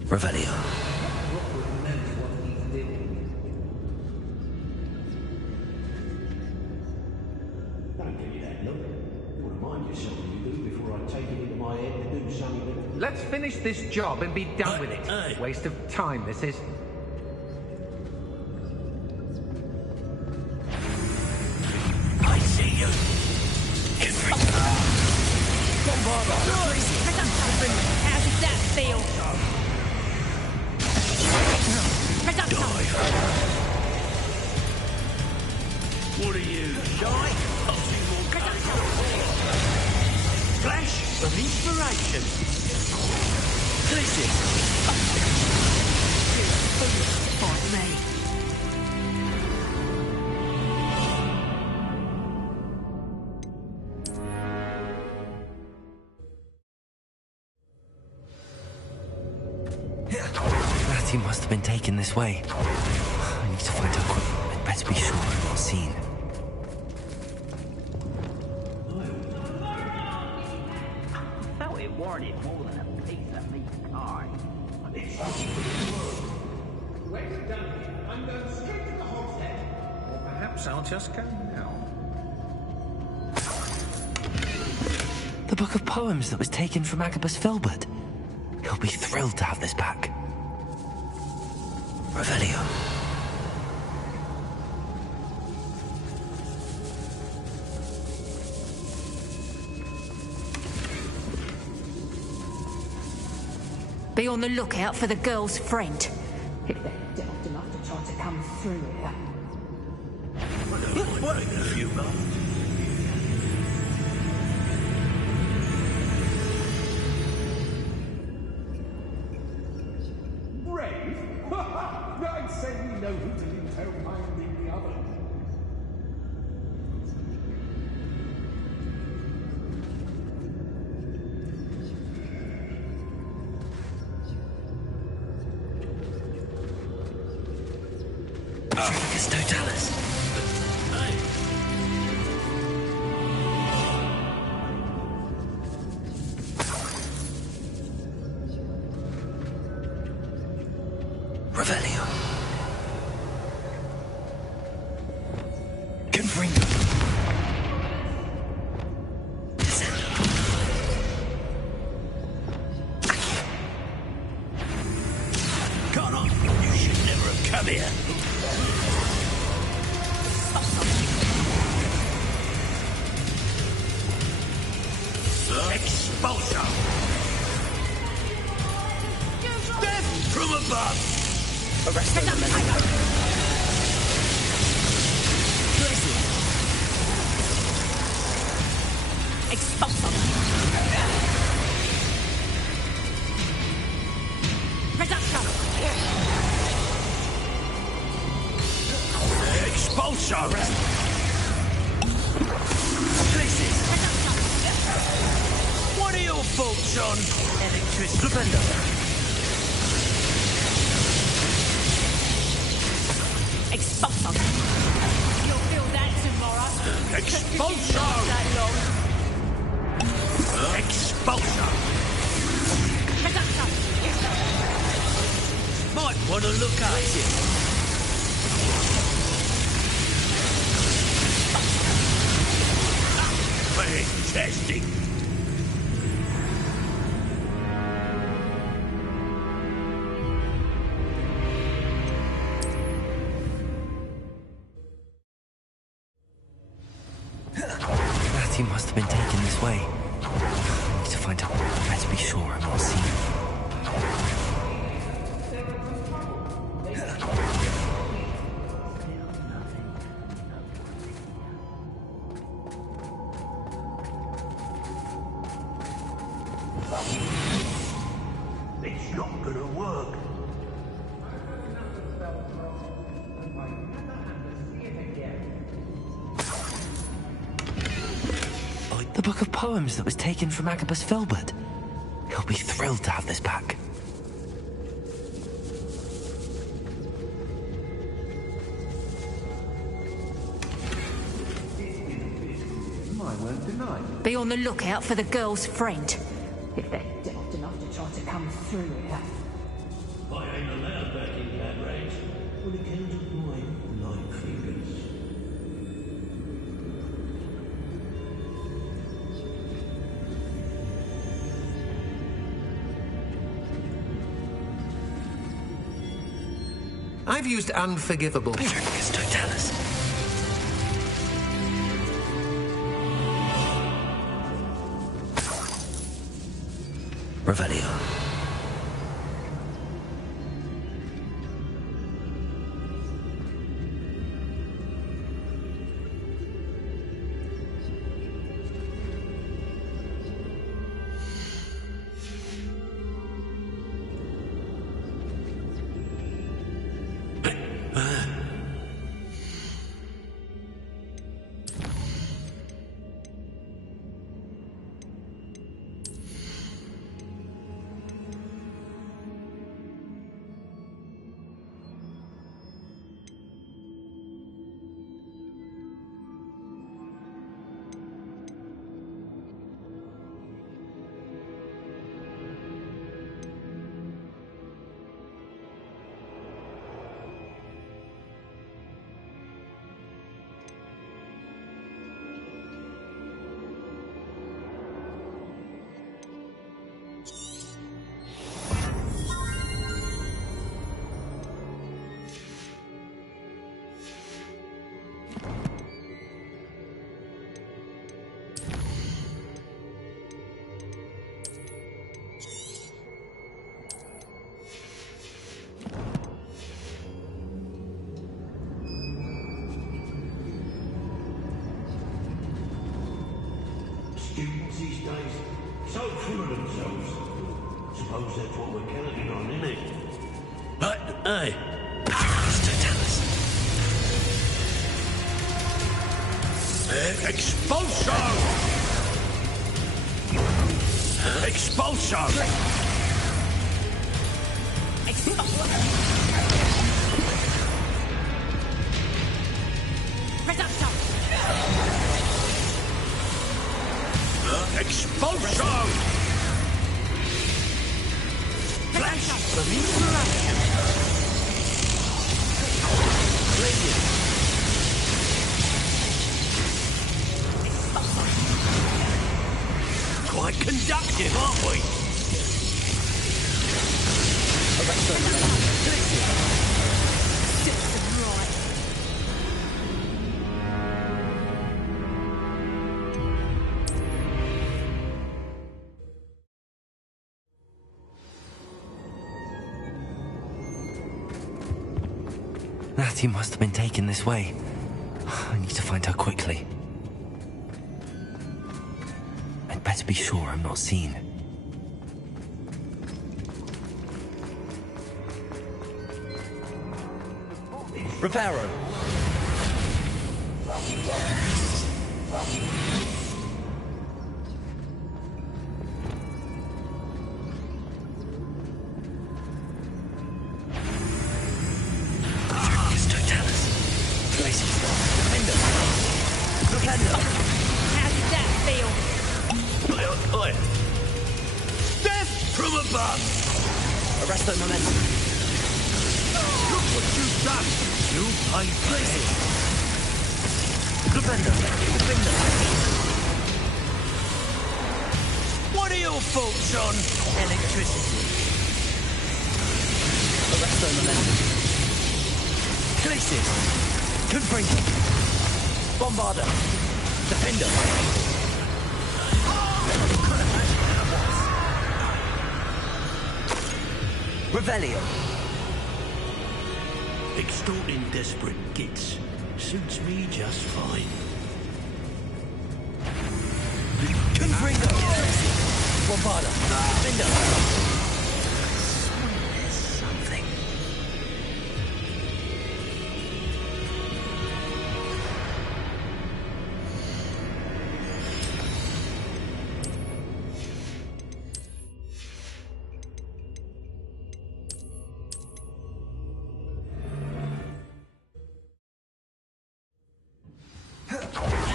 Revelio. Don't give me that look. You remind yourself what you do before I take it into my head to do something. Let's finish this job and be done with it. Hey. Waste of time, this is. I see you. How does that feel? What are you, shy? Flash of inspiration. Glisten. Fight me. Matty must have been taken this way. I need to find her quick. I'd better be sure I'm not seen. I felt it warranted more than a piece of meat pie. When you're done here, I'm going straight to the Hogshead. Or perhaps I'll just go now. The book of poems that was taken from Agabus Filbert. He'll be thrilled to have this back. Revelio. Be on the lookout for the girl's friend. If they're daft enough to try to come through here. What have you got? Brave? I'd say we know who to intel minding the other. Tricus Totalis. Revelio. Confringo. Descendo. Come on, you should never have come here. Expulsion! Death from above! Arrest them. Expulsion. Reduction. Expulsion! Places! What are your thoughts on electricity? Flipendo. Expulsion. You'll feel that tomorrow. Expulsion! That long. Expulsion! Reduction. Might want to look at it. Fantastic! Matty must have been taken this way. I need to find out. I'd better be sure I'm not seen. It's not gonna work. The book of poems that was taken from Agabus Filbert. He'll be thrilled to have this back. Mine won't deny. Be on the lookout for the girl's friend. If they're daft enough to try to come through here. I ain't allowed back in that range. On account of my light fingers. I've used unforgivable. Tricus Totalis. Revelio. kids these days, so full of themselves. Suppose that's what we're counting on, isn't it? But, hey. Expulso! Expulso! Reducto! Expulso! Flash of inspiration! Quite conductive, aren't we? Natty must have been taken this way. I need to find her quickly. I'd better be sure I'm not seen. Reparo! How did that feel? Oi! Death from above! Arresto momentum. Look what you've done! You pay for it! Defender! What are your thoughts on electricity? Arresto momentum. Glacis! Confringo! Bombarder! Defender! Revelio! Extorting desperate gits suits me just fine. Confringo! Bombarder! Defender! Something.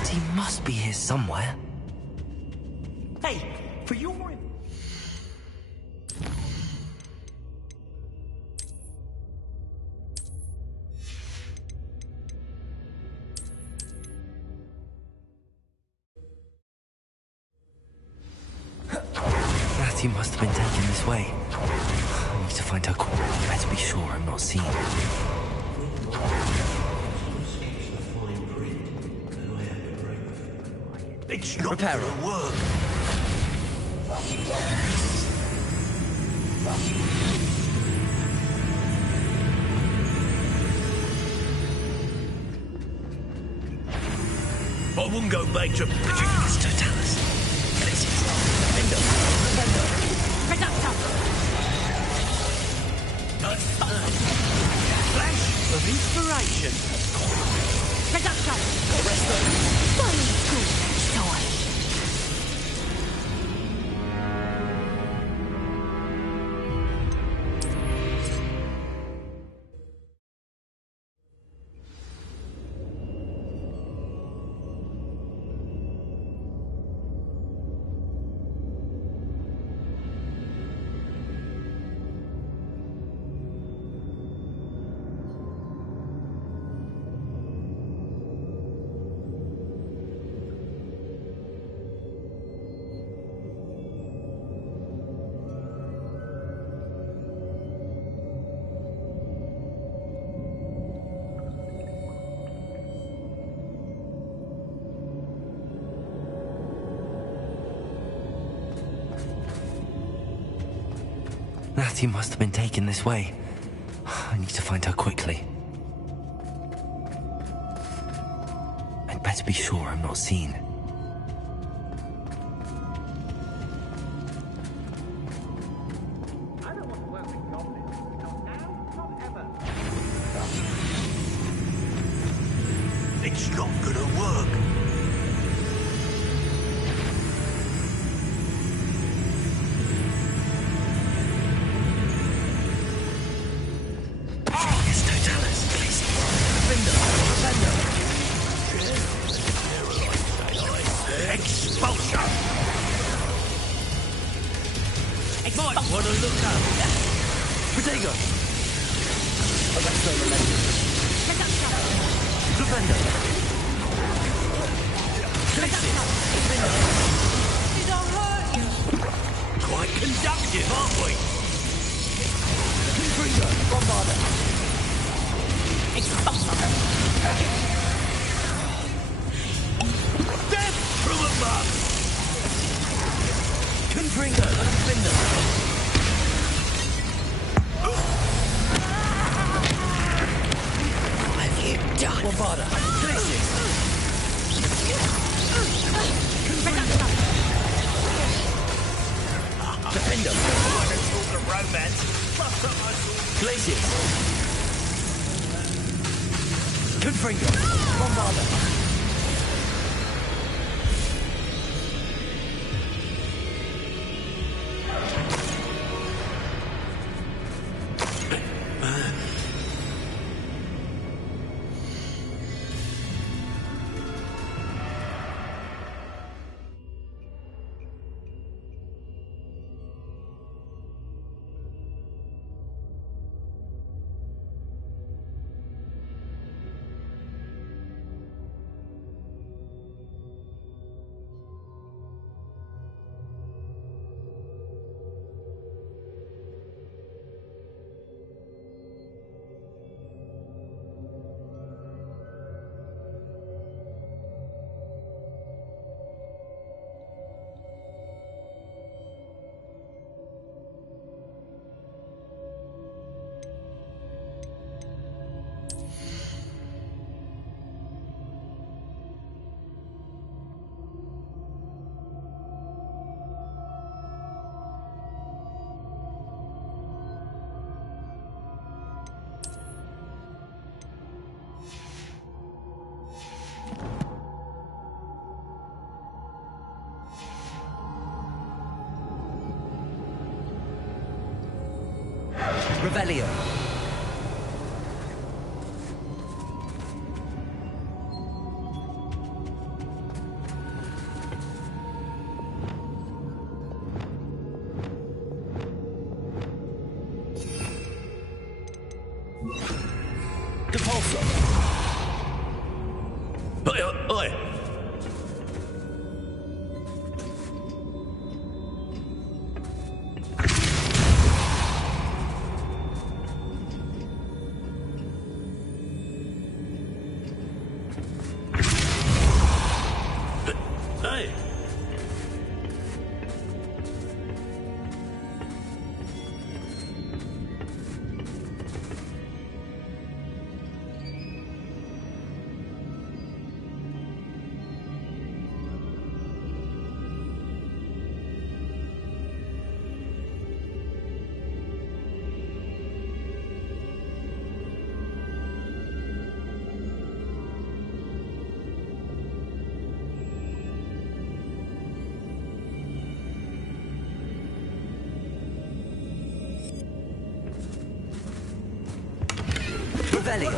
He must be here somewhere. Hey, for your... Natty must have been taken this way. I need to find her quick. Better be sure I'm not seen. It's not Reparo. gonna work. I wouldn't go back to... Totalis. Defender! Reducto! Flash of inspiration. Reducto! Arresto! Natty must have been taken this way. I need to find her quickly. I'd better be sure I'm not seen. It's not gonna work. It's Totalis, please. Expulsion! Might want to look up. Protego! Arresto momentum. Defender! Glacius! Did I hurt you? Quite conductive, aren't we? Confringo! Bombarder! Death from above! Confringo! Defender! What have you done? Bombarder! Glacius! Defender! Want to talk of romance? Glacius! Confringo! Bombarder! Revelio. Depulso. Oi, oi! Hey! Revelio.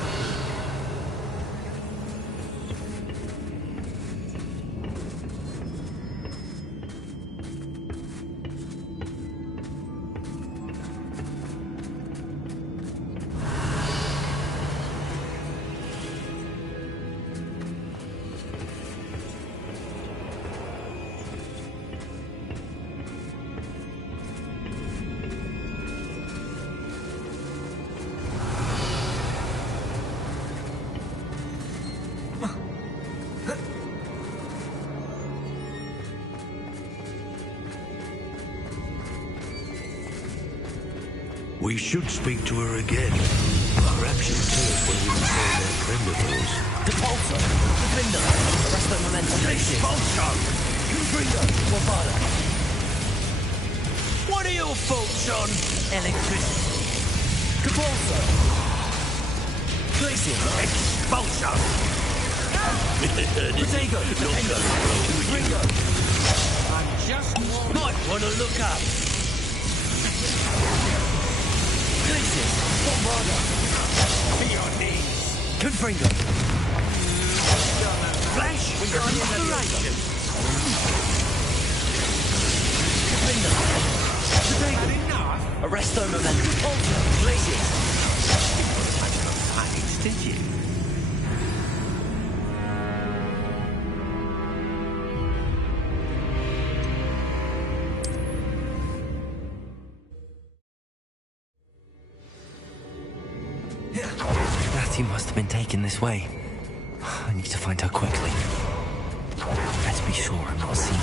We should speak to her again. Perhaps she'll tell us when we can find that friend of yours. Depulso. Defender. Arresto momentum. Expulso! Confringo. Bombarder. What are your thoughts on electricity? Depulso. Glacius. Expulso! Protego! Defender! Ringo! I'm just warning. Might want to look up. Glacius! Bombarda! To your knees. Confringo! Flash. Inspiration! Defender! Protego! Enough. Arresto Momentum! Alter! Glacius! Thanks, did you? Natty must have been taken this way. I need to find her quickly. Let's be sure I'm not seen.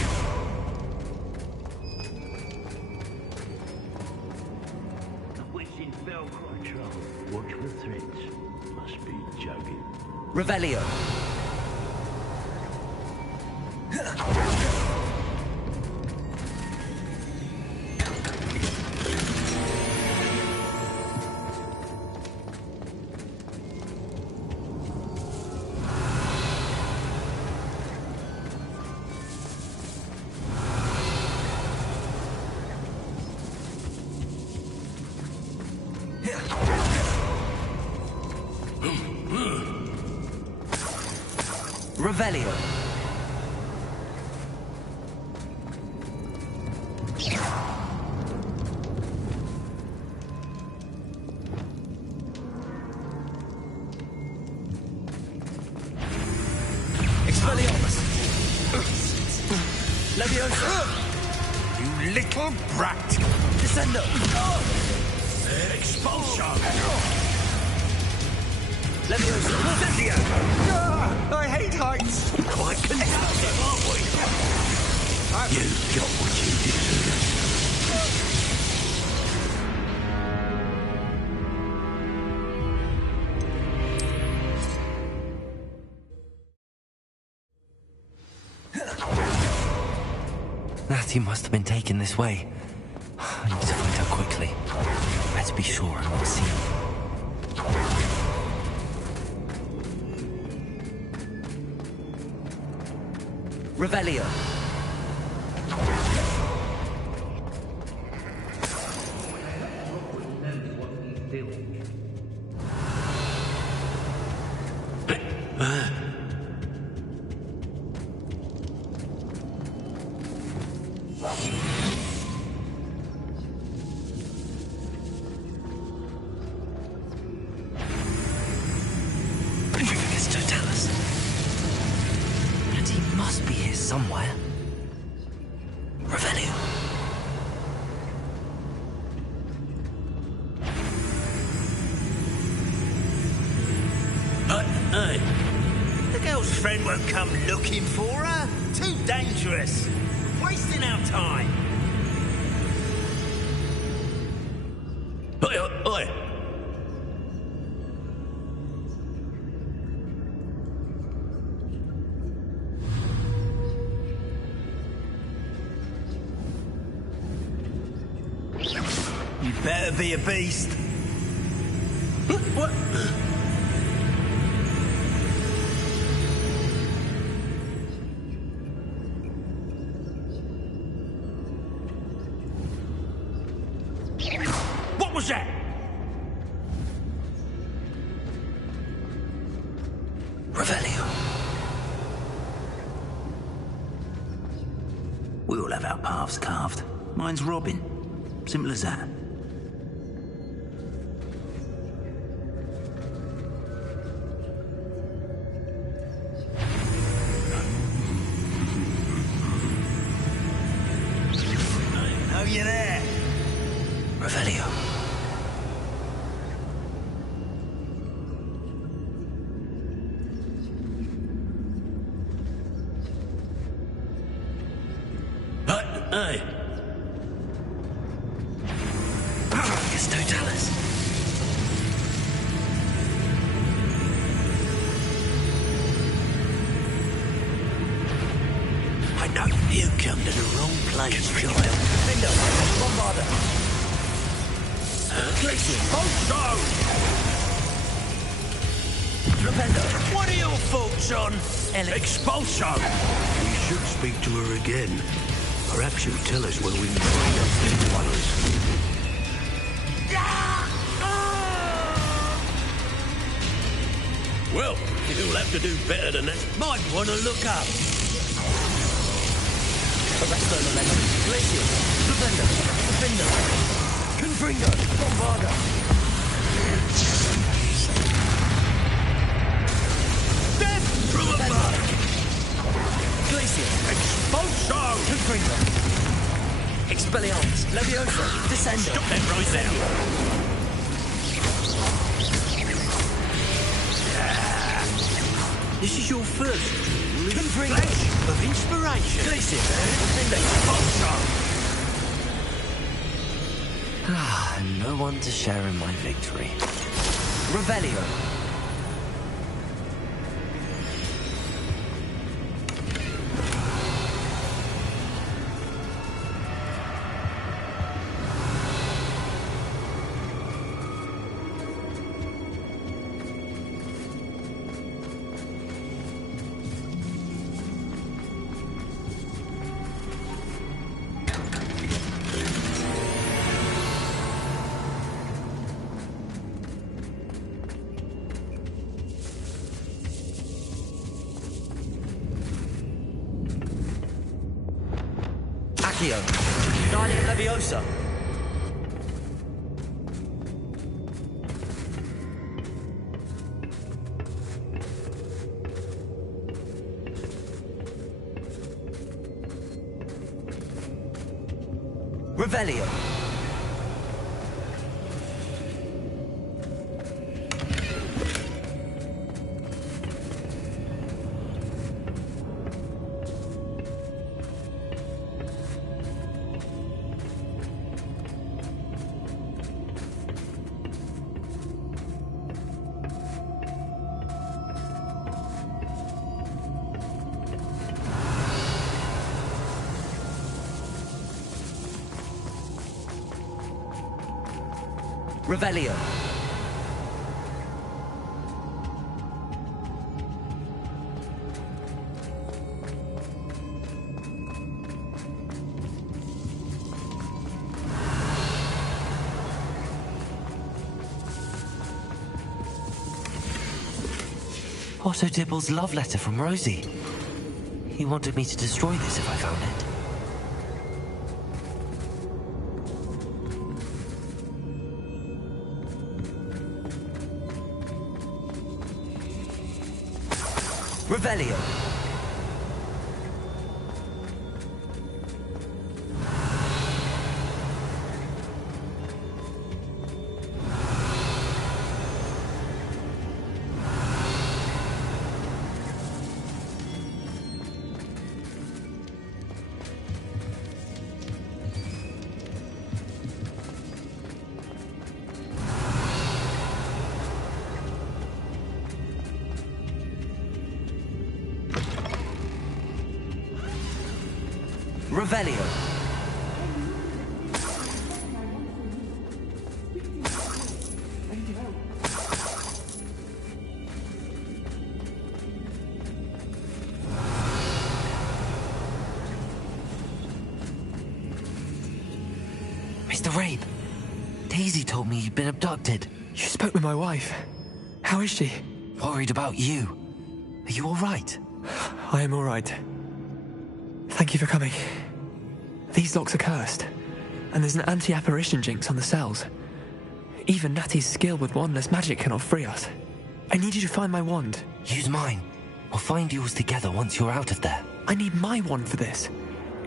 The witch in Belgrade trouble. Watch the threads. Must be joking. Revelio! Revelio! Expelliarmus! Leviosa! You little brat. Descendo! Expulsion. Leviosa! I hate heights. Quite conductive, aren't we? You got what you deserve. Natty must have been taken this way. I need to find her quickly. Let's be sure I'm not seen. Revelio! Must be here somewhere. Revelio. Hey, the girl's friend won't come looking for her. Too dangerous. Wasting our time. Oi, oi, oi. You better be a beast. What? What was that? Revelio. We all have our paths carved. Mine's Robin. Simple as that. I know you're there. Revelio. Hey. Totalis. I know you come to the wrong place, child. Defender! Bombarda! Glacius! Oh, Defender! what are your thoughts Expulsion! Expulso! We should speak to her again. Perhaps she'll tell us where we can find those dwellers. Well, you'll have to do better than that. Might want to look up. Arresto, Lorello. Glacier. Defender. Defender. Confringo. Bombarda. Death from above! Glacier. Expulso! Confringo. Expelliarmus. Levioso. Descendo. Stop that right there! This is your first flash of inspiration. Glacier. Ah, no one to share in my victory. Revelio. Accio. Guardian Leviosa. Revelio. Revelio. Otto Dibble's love letter from Rosie. He wanted me to destroy this if I found it. Revelio. Revelio. Mr. Rabe, Daisy told me you'd been abducted. You spoke with my wife. How is she? Worried about you. Are you all right? I am all right. Thank you for coming. These locks are cursed, and there's an anti-apparition jinx on the cells. Even Natty's skill with wandless magic cannot free us. I need you to find my wand. Use mine. We'll find yours together once you're out of there. I need my wand for this.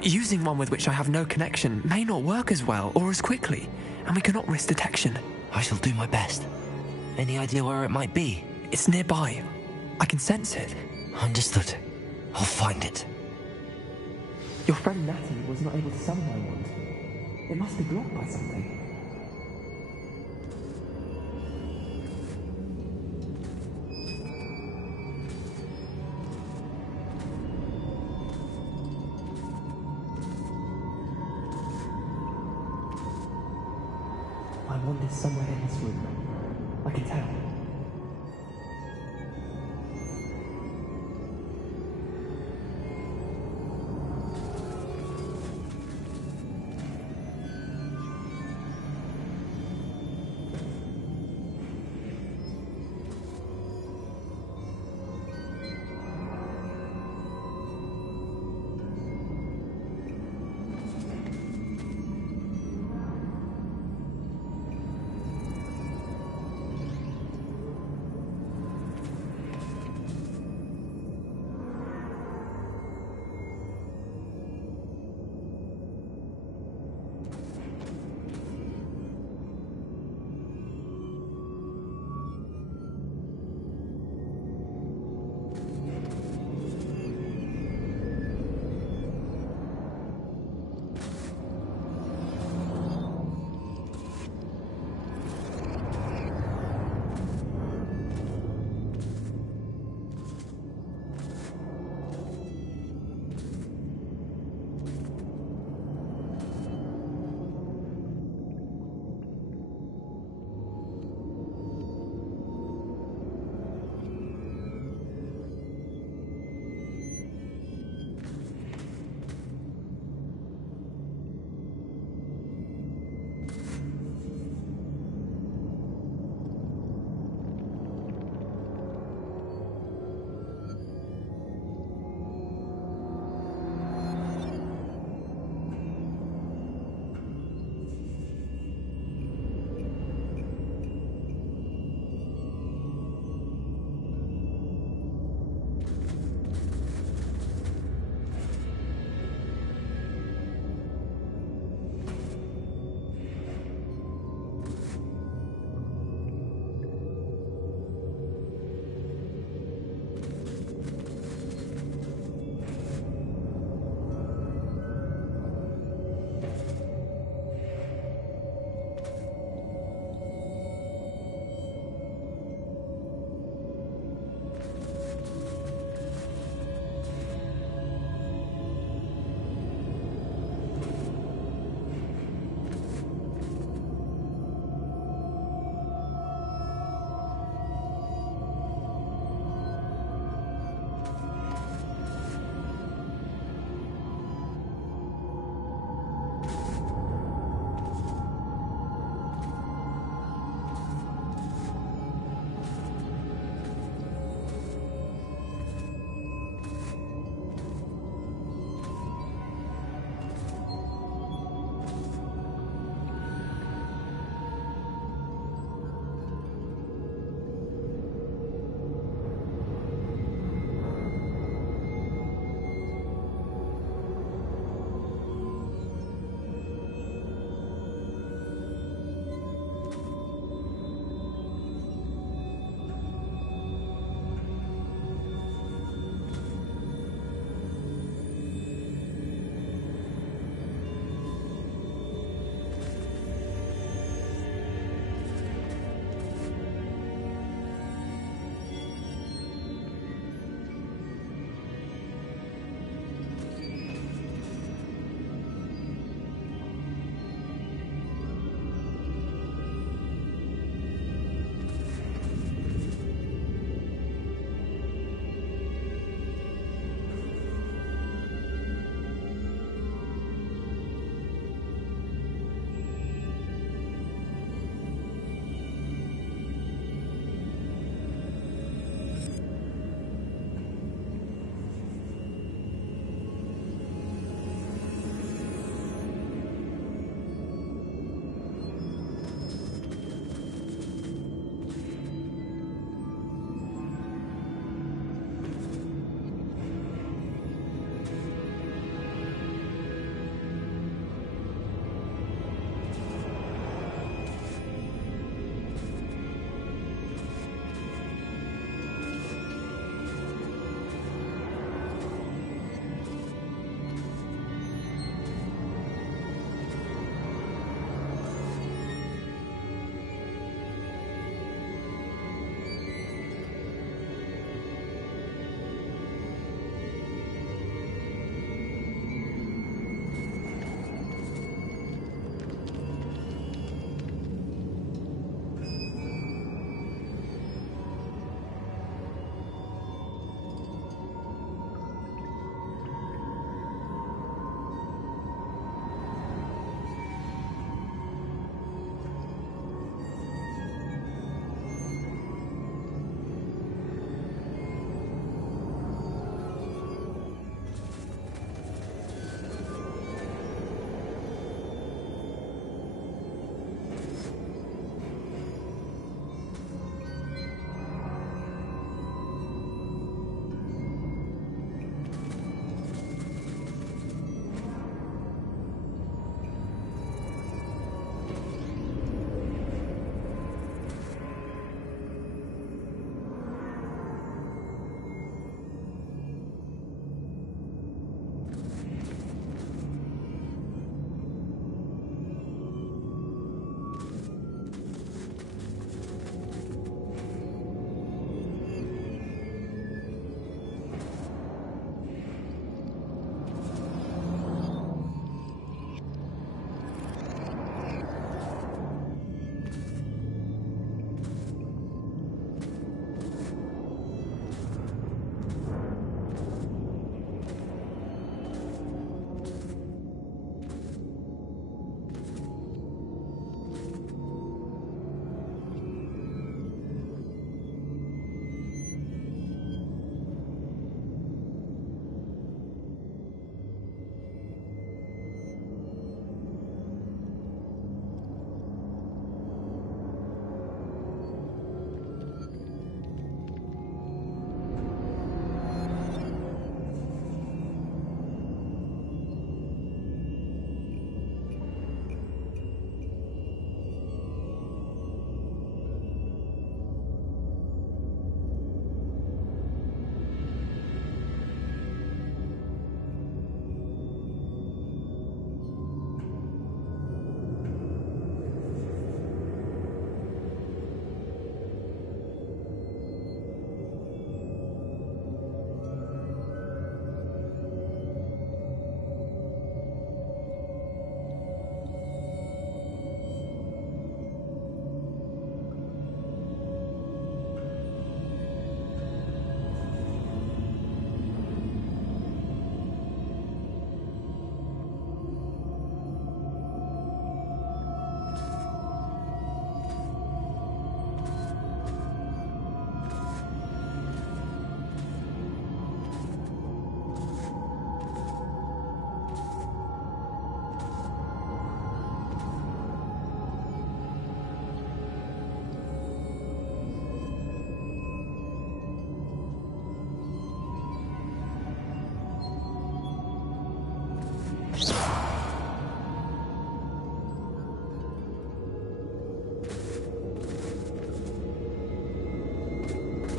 Using one with which I have no connection may not work as well or as quickly, and we cannot risk detection. I shall do my best. Any idea where it might be? It's nearby. I can sense it. Understood. I'll find it. Your friend Natty was not able to summon my wand. It must be blocked by something. My wand is somewhere in this room. I can tell.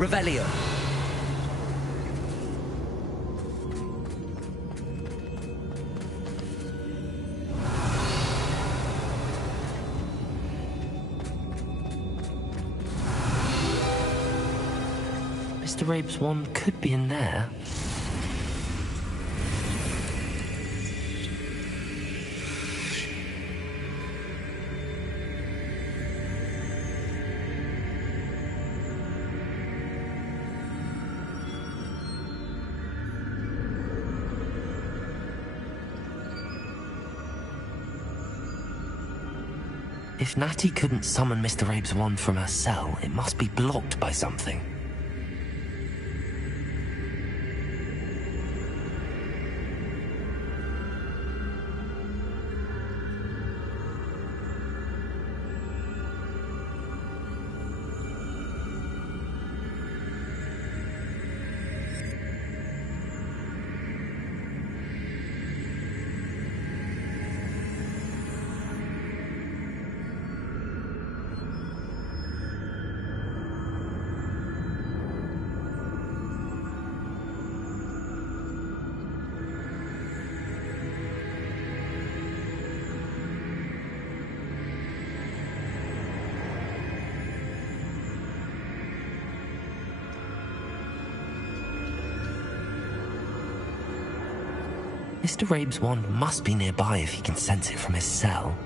Revelio. Mr. Rabe's wand could be in there. If Natty couldn't summon Mr. Rabe's wand from her cell, it must be blocked by something. Mr. Rabe's wand must be nearby if he can sense it from his cell.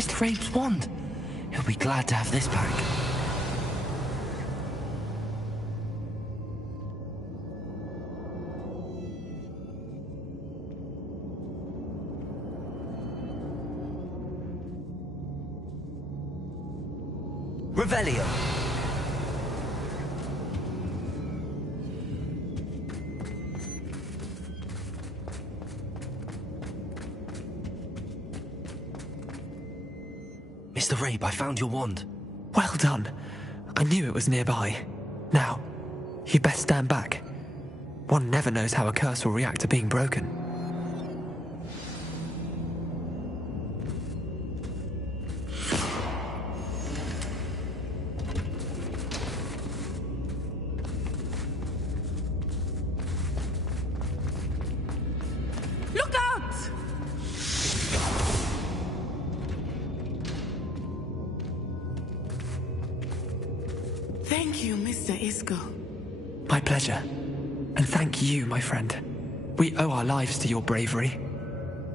Mr. Rabe's wand. He'll be glad to have this back. Revelio. Mr. Rabe, I found your wand. Well done. I knew it was nearby. Now, you'd best stand back. One never knows how a curse will react to being broken. Look out! Thank you, Mr. Isco. My pleasure. And thank you, my friend. We owe our lives to your bravery.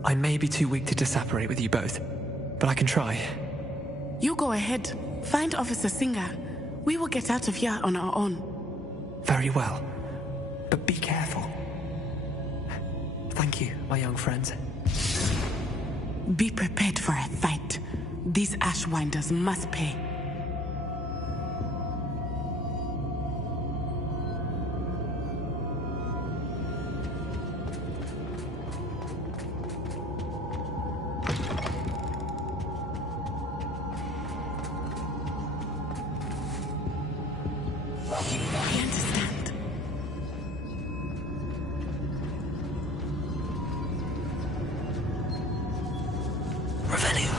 I may be too weak to disapparate with you both, but I can try. You go ahead. Find Officer Singer. We will get out of here on our own. Very well. But be careful. Thank you, my young friends. Be prepared for a fight. These Ashwinders must pay. I understand. Revelio.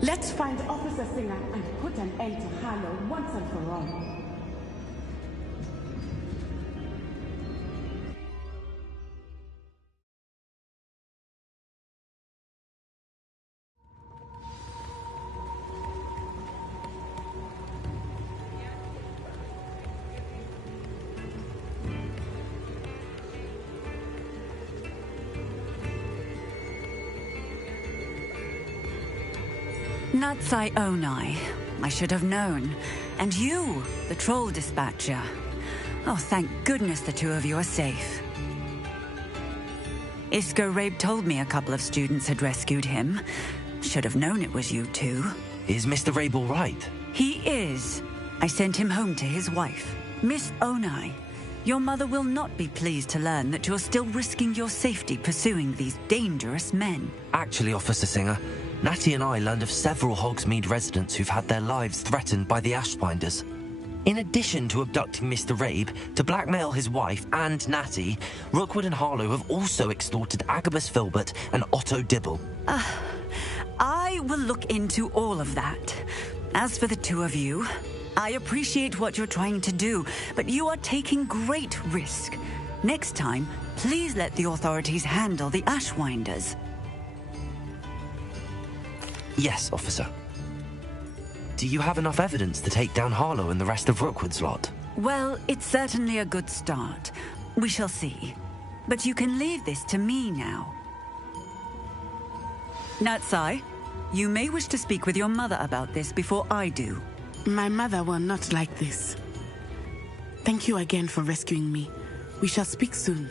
Let's find Officer Singer and put an end to Harlow once and for all. Natsai Onai. I should have known. And you, the troll dispatcher. Oh, thank goodness the two of you are safe. Isco Rabe told me a couple of students had rescued him. Should have known it was you two. Is Mr. Rabe all right? He is. I sent him home to his wife. Miss Onai, your mother will not be pleased to learn that you're still risking your safety pursuing these dangerous men. Actually, Officer Singer, Natty and I learned of several Hogsmeade residents who've had their lives threatened by the Ashwinders. In addition to abducting Mr. Rabe to blackmail his wife and Natty, Rookwood and Harlow have also extorted Agabus Filbert and Otto Dibble. I will look into all of that. As for the two of you, I appreciate what you're trying to do, but you are taking great risk. Next time, please let the authorities handle the Ashwinders. Yes, officer. Do you have enough evidence to take down Harlow and the rest of Rookwood's lot? Well, it's certainly a good start. We shall see. But you can leave this to me now. Natsai, you may wish to speak with your mother about this before I do. My mother will not like this. Thank you again for rescuing me. We shall speak soon.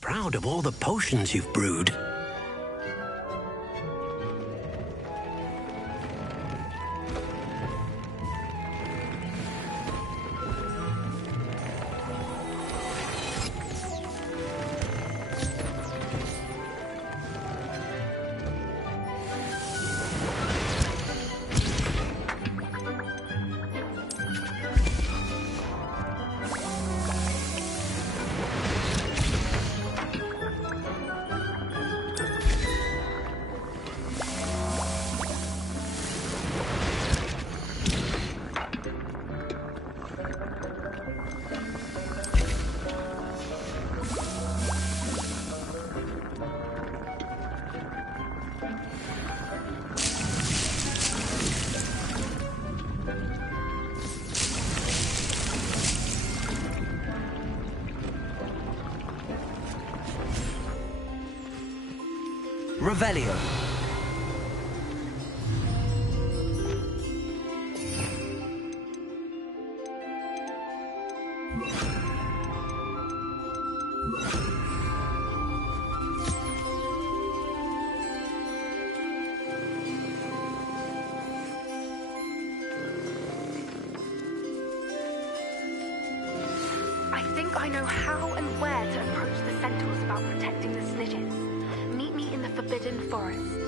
Proud of all the potions you've brewed. Revelio. I think I know how and where to approach the centaurs about protecting the snitches. Meet me in the Forbidden Forest.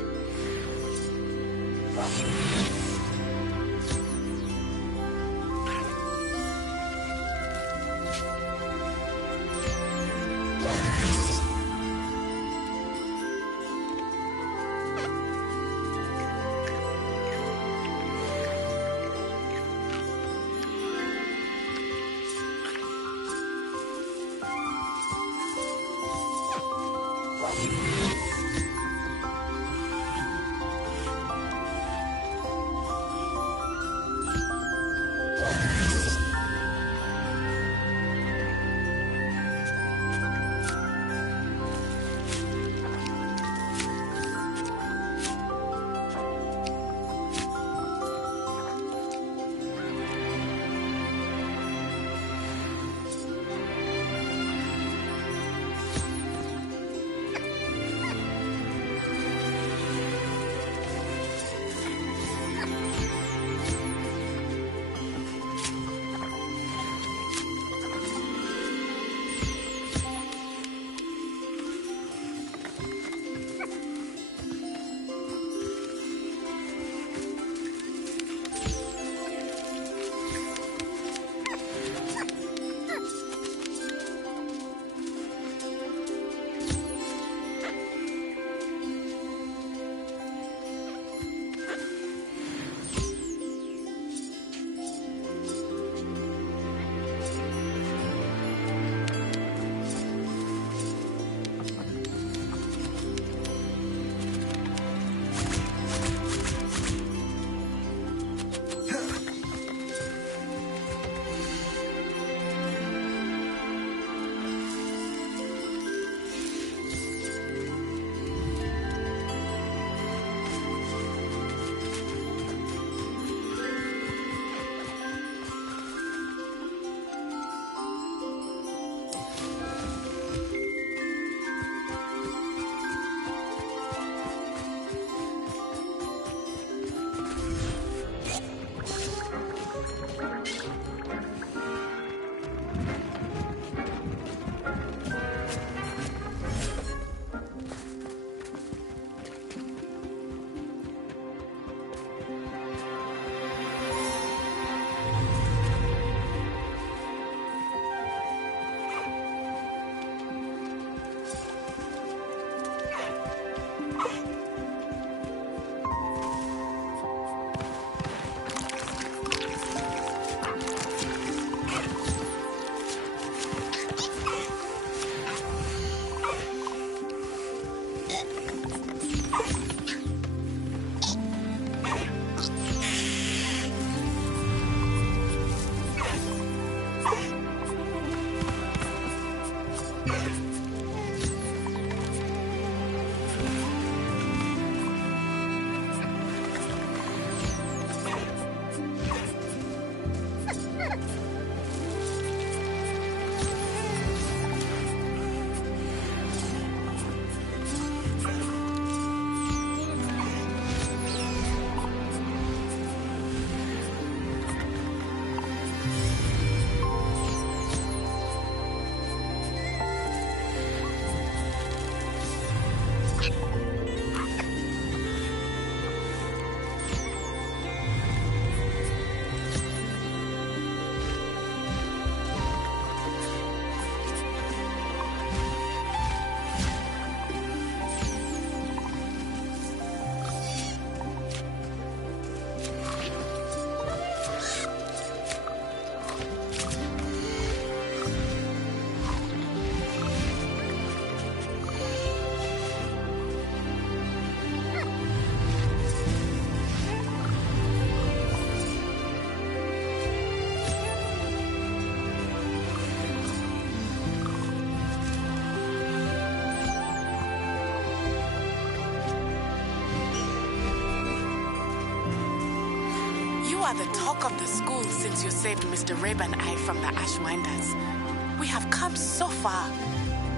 are the talk of the school since you saved Mr. Rib and I from the Ashwinders. We have come so far.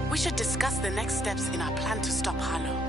We should discuss the next steps in our plan to stop Harlow.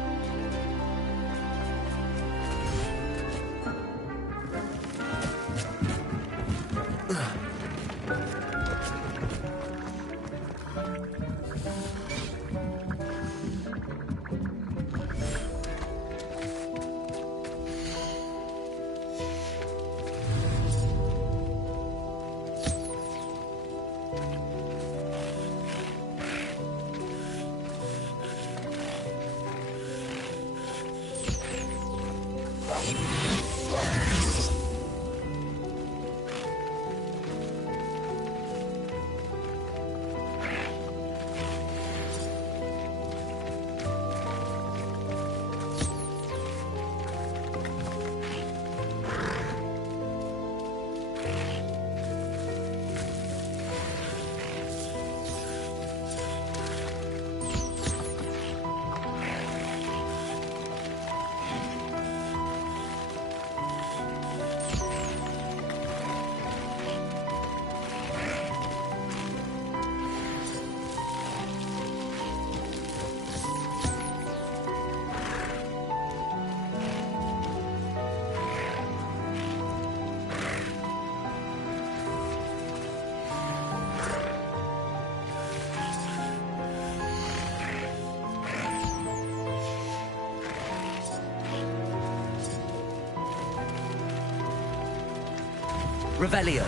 Revelio.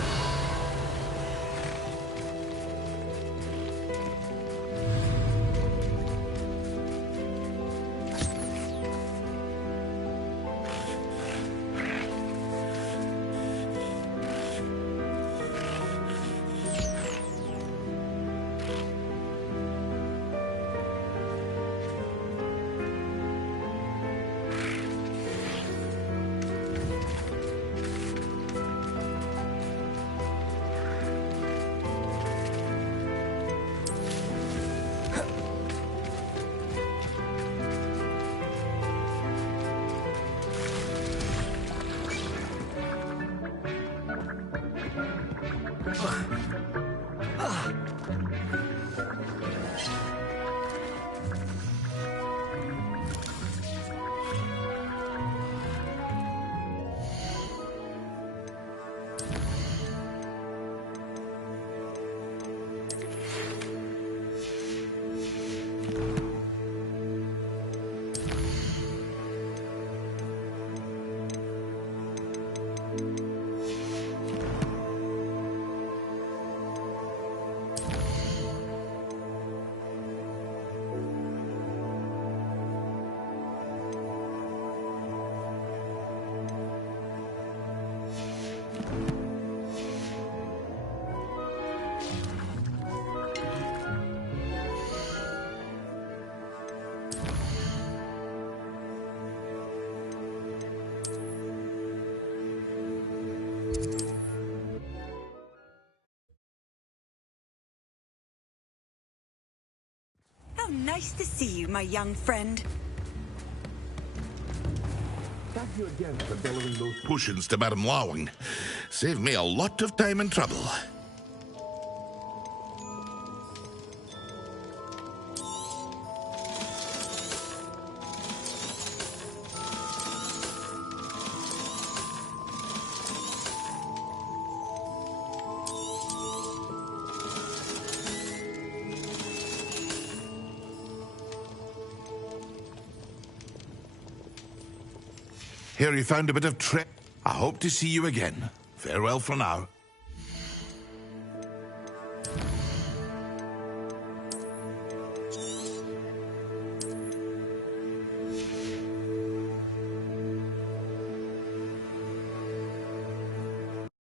Nice to see you, my young friend. Thank you again for delivering those potions to Madame Lawing. Saved me a lot of time and trouble. Here you found a bit of trick. I hope to see you again. Farewell for now.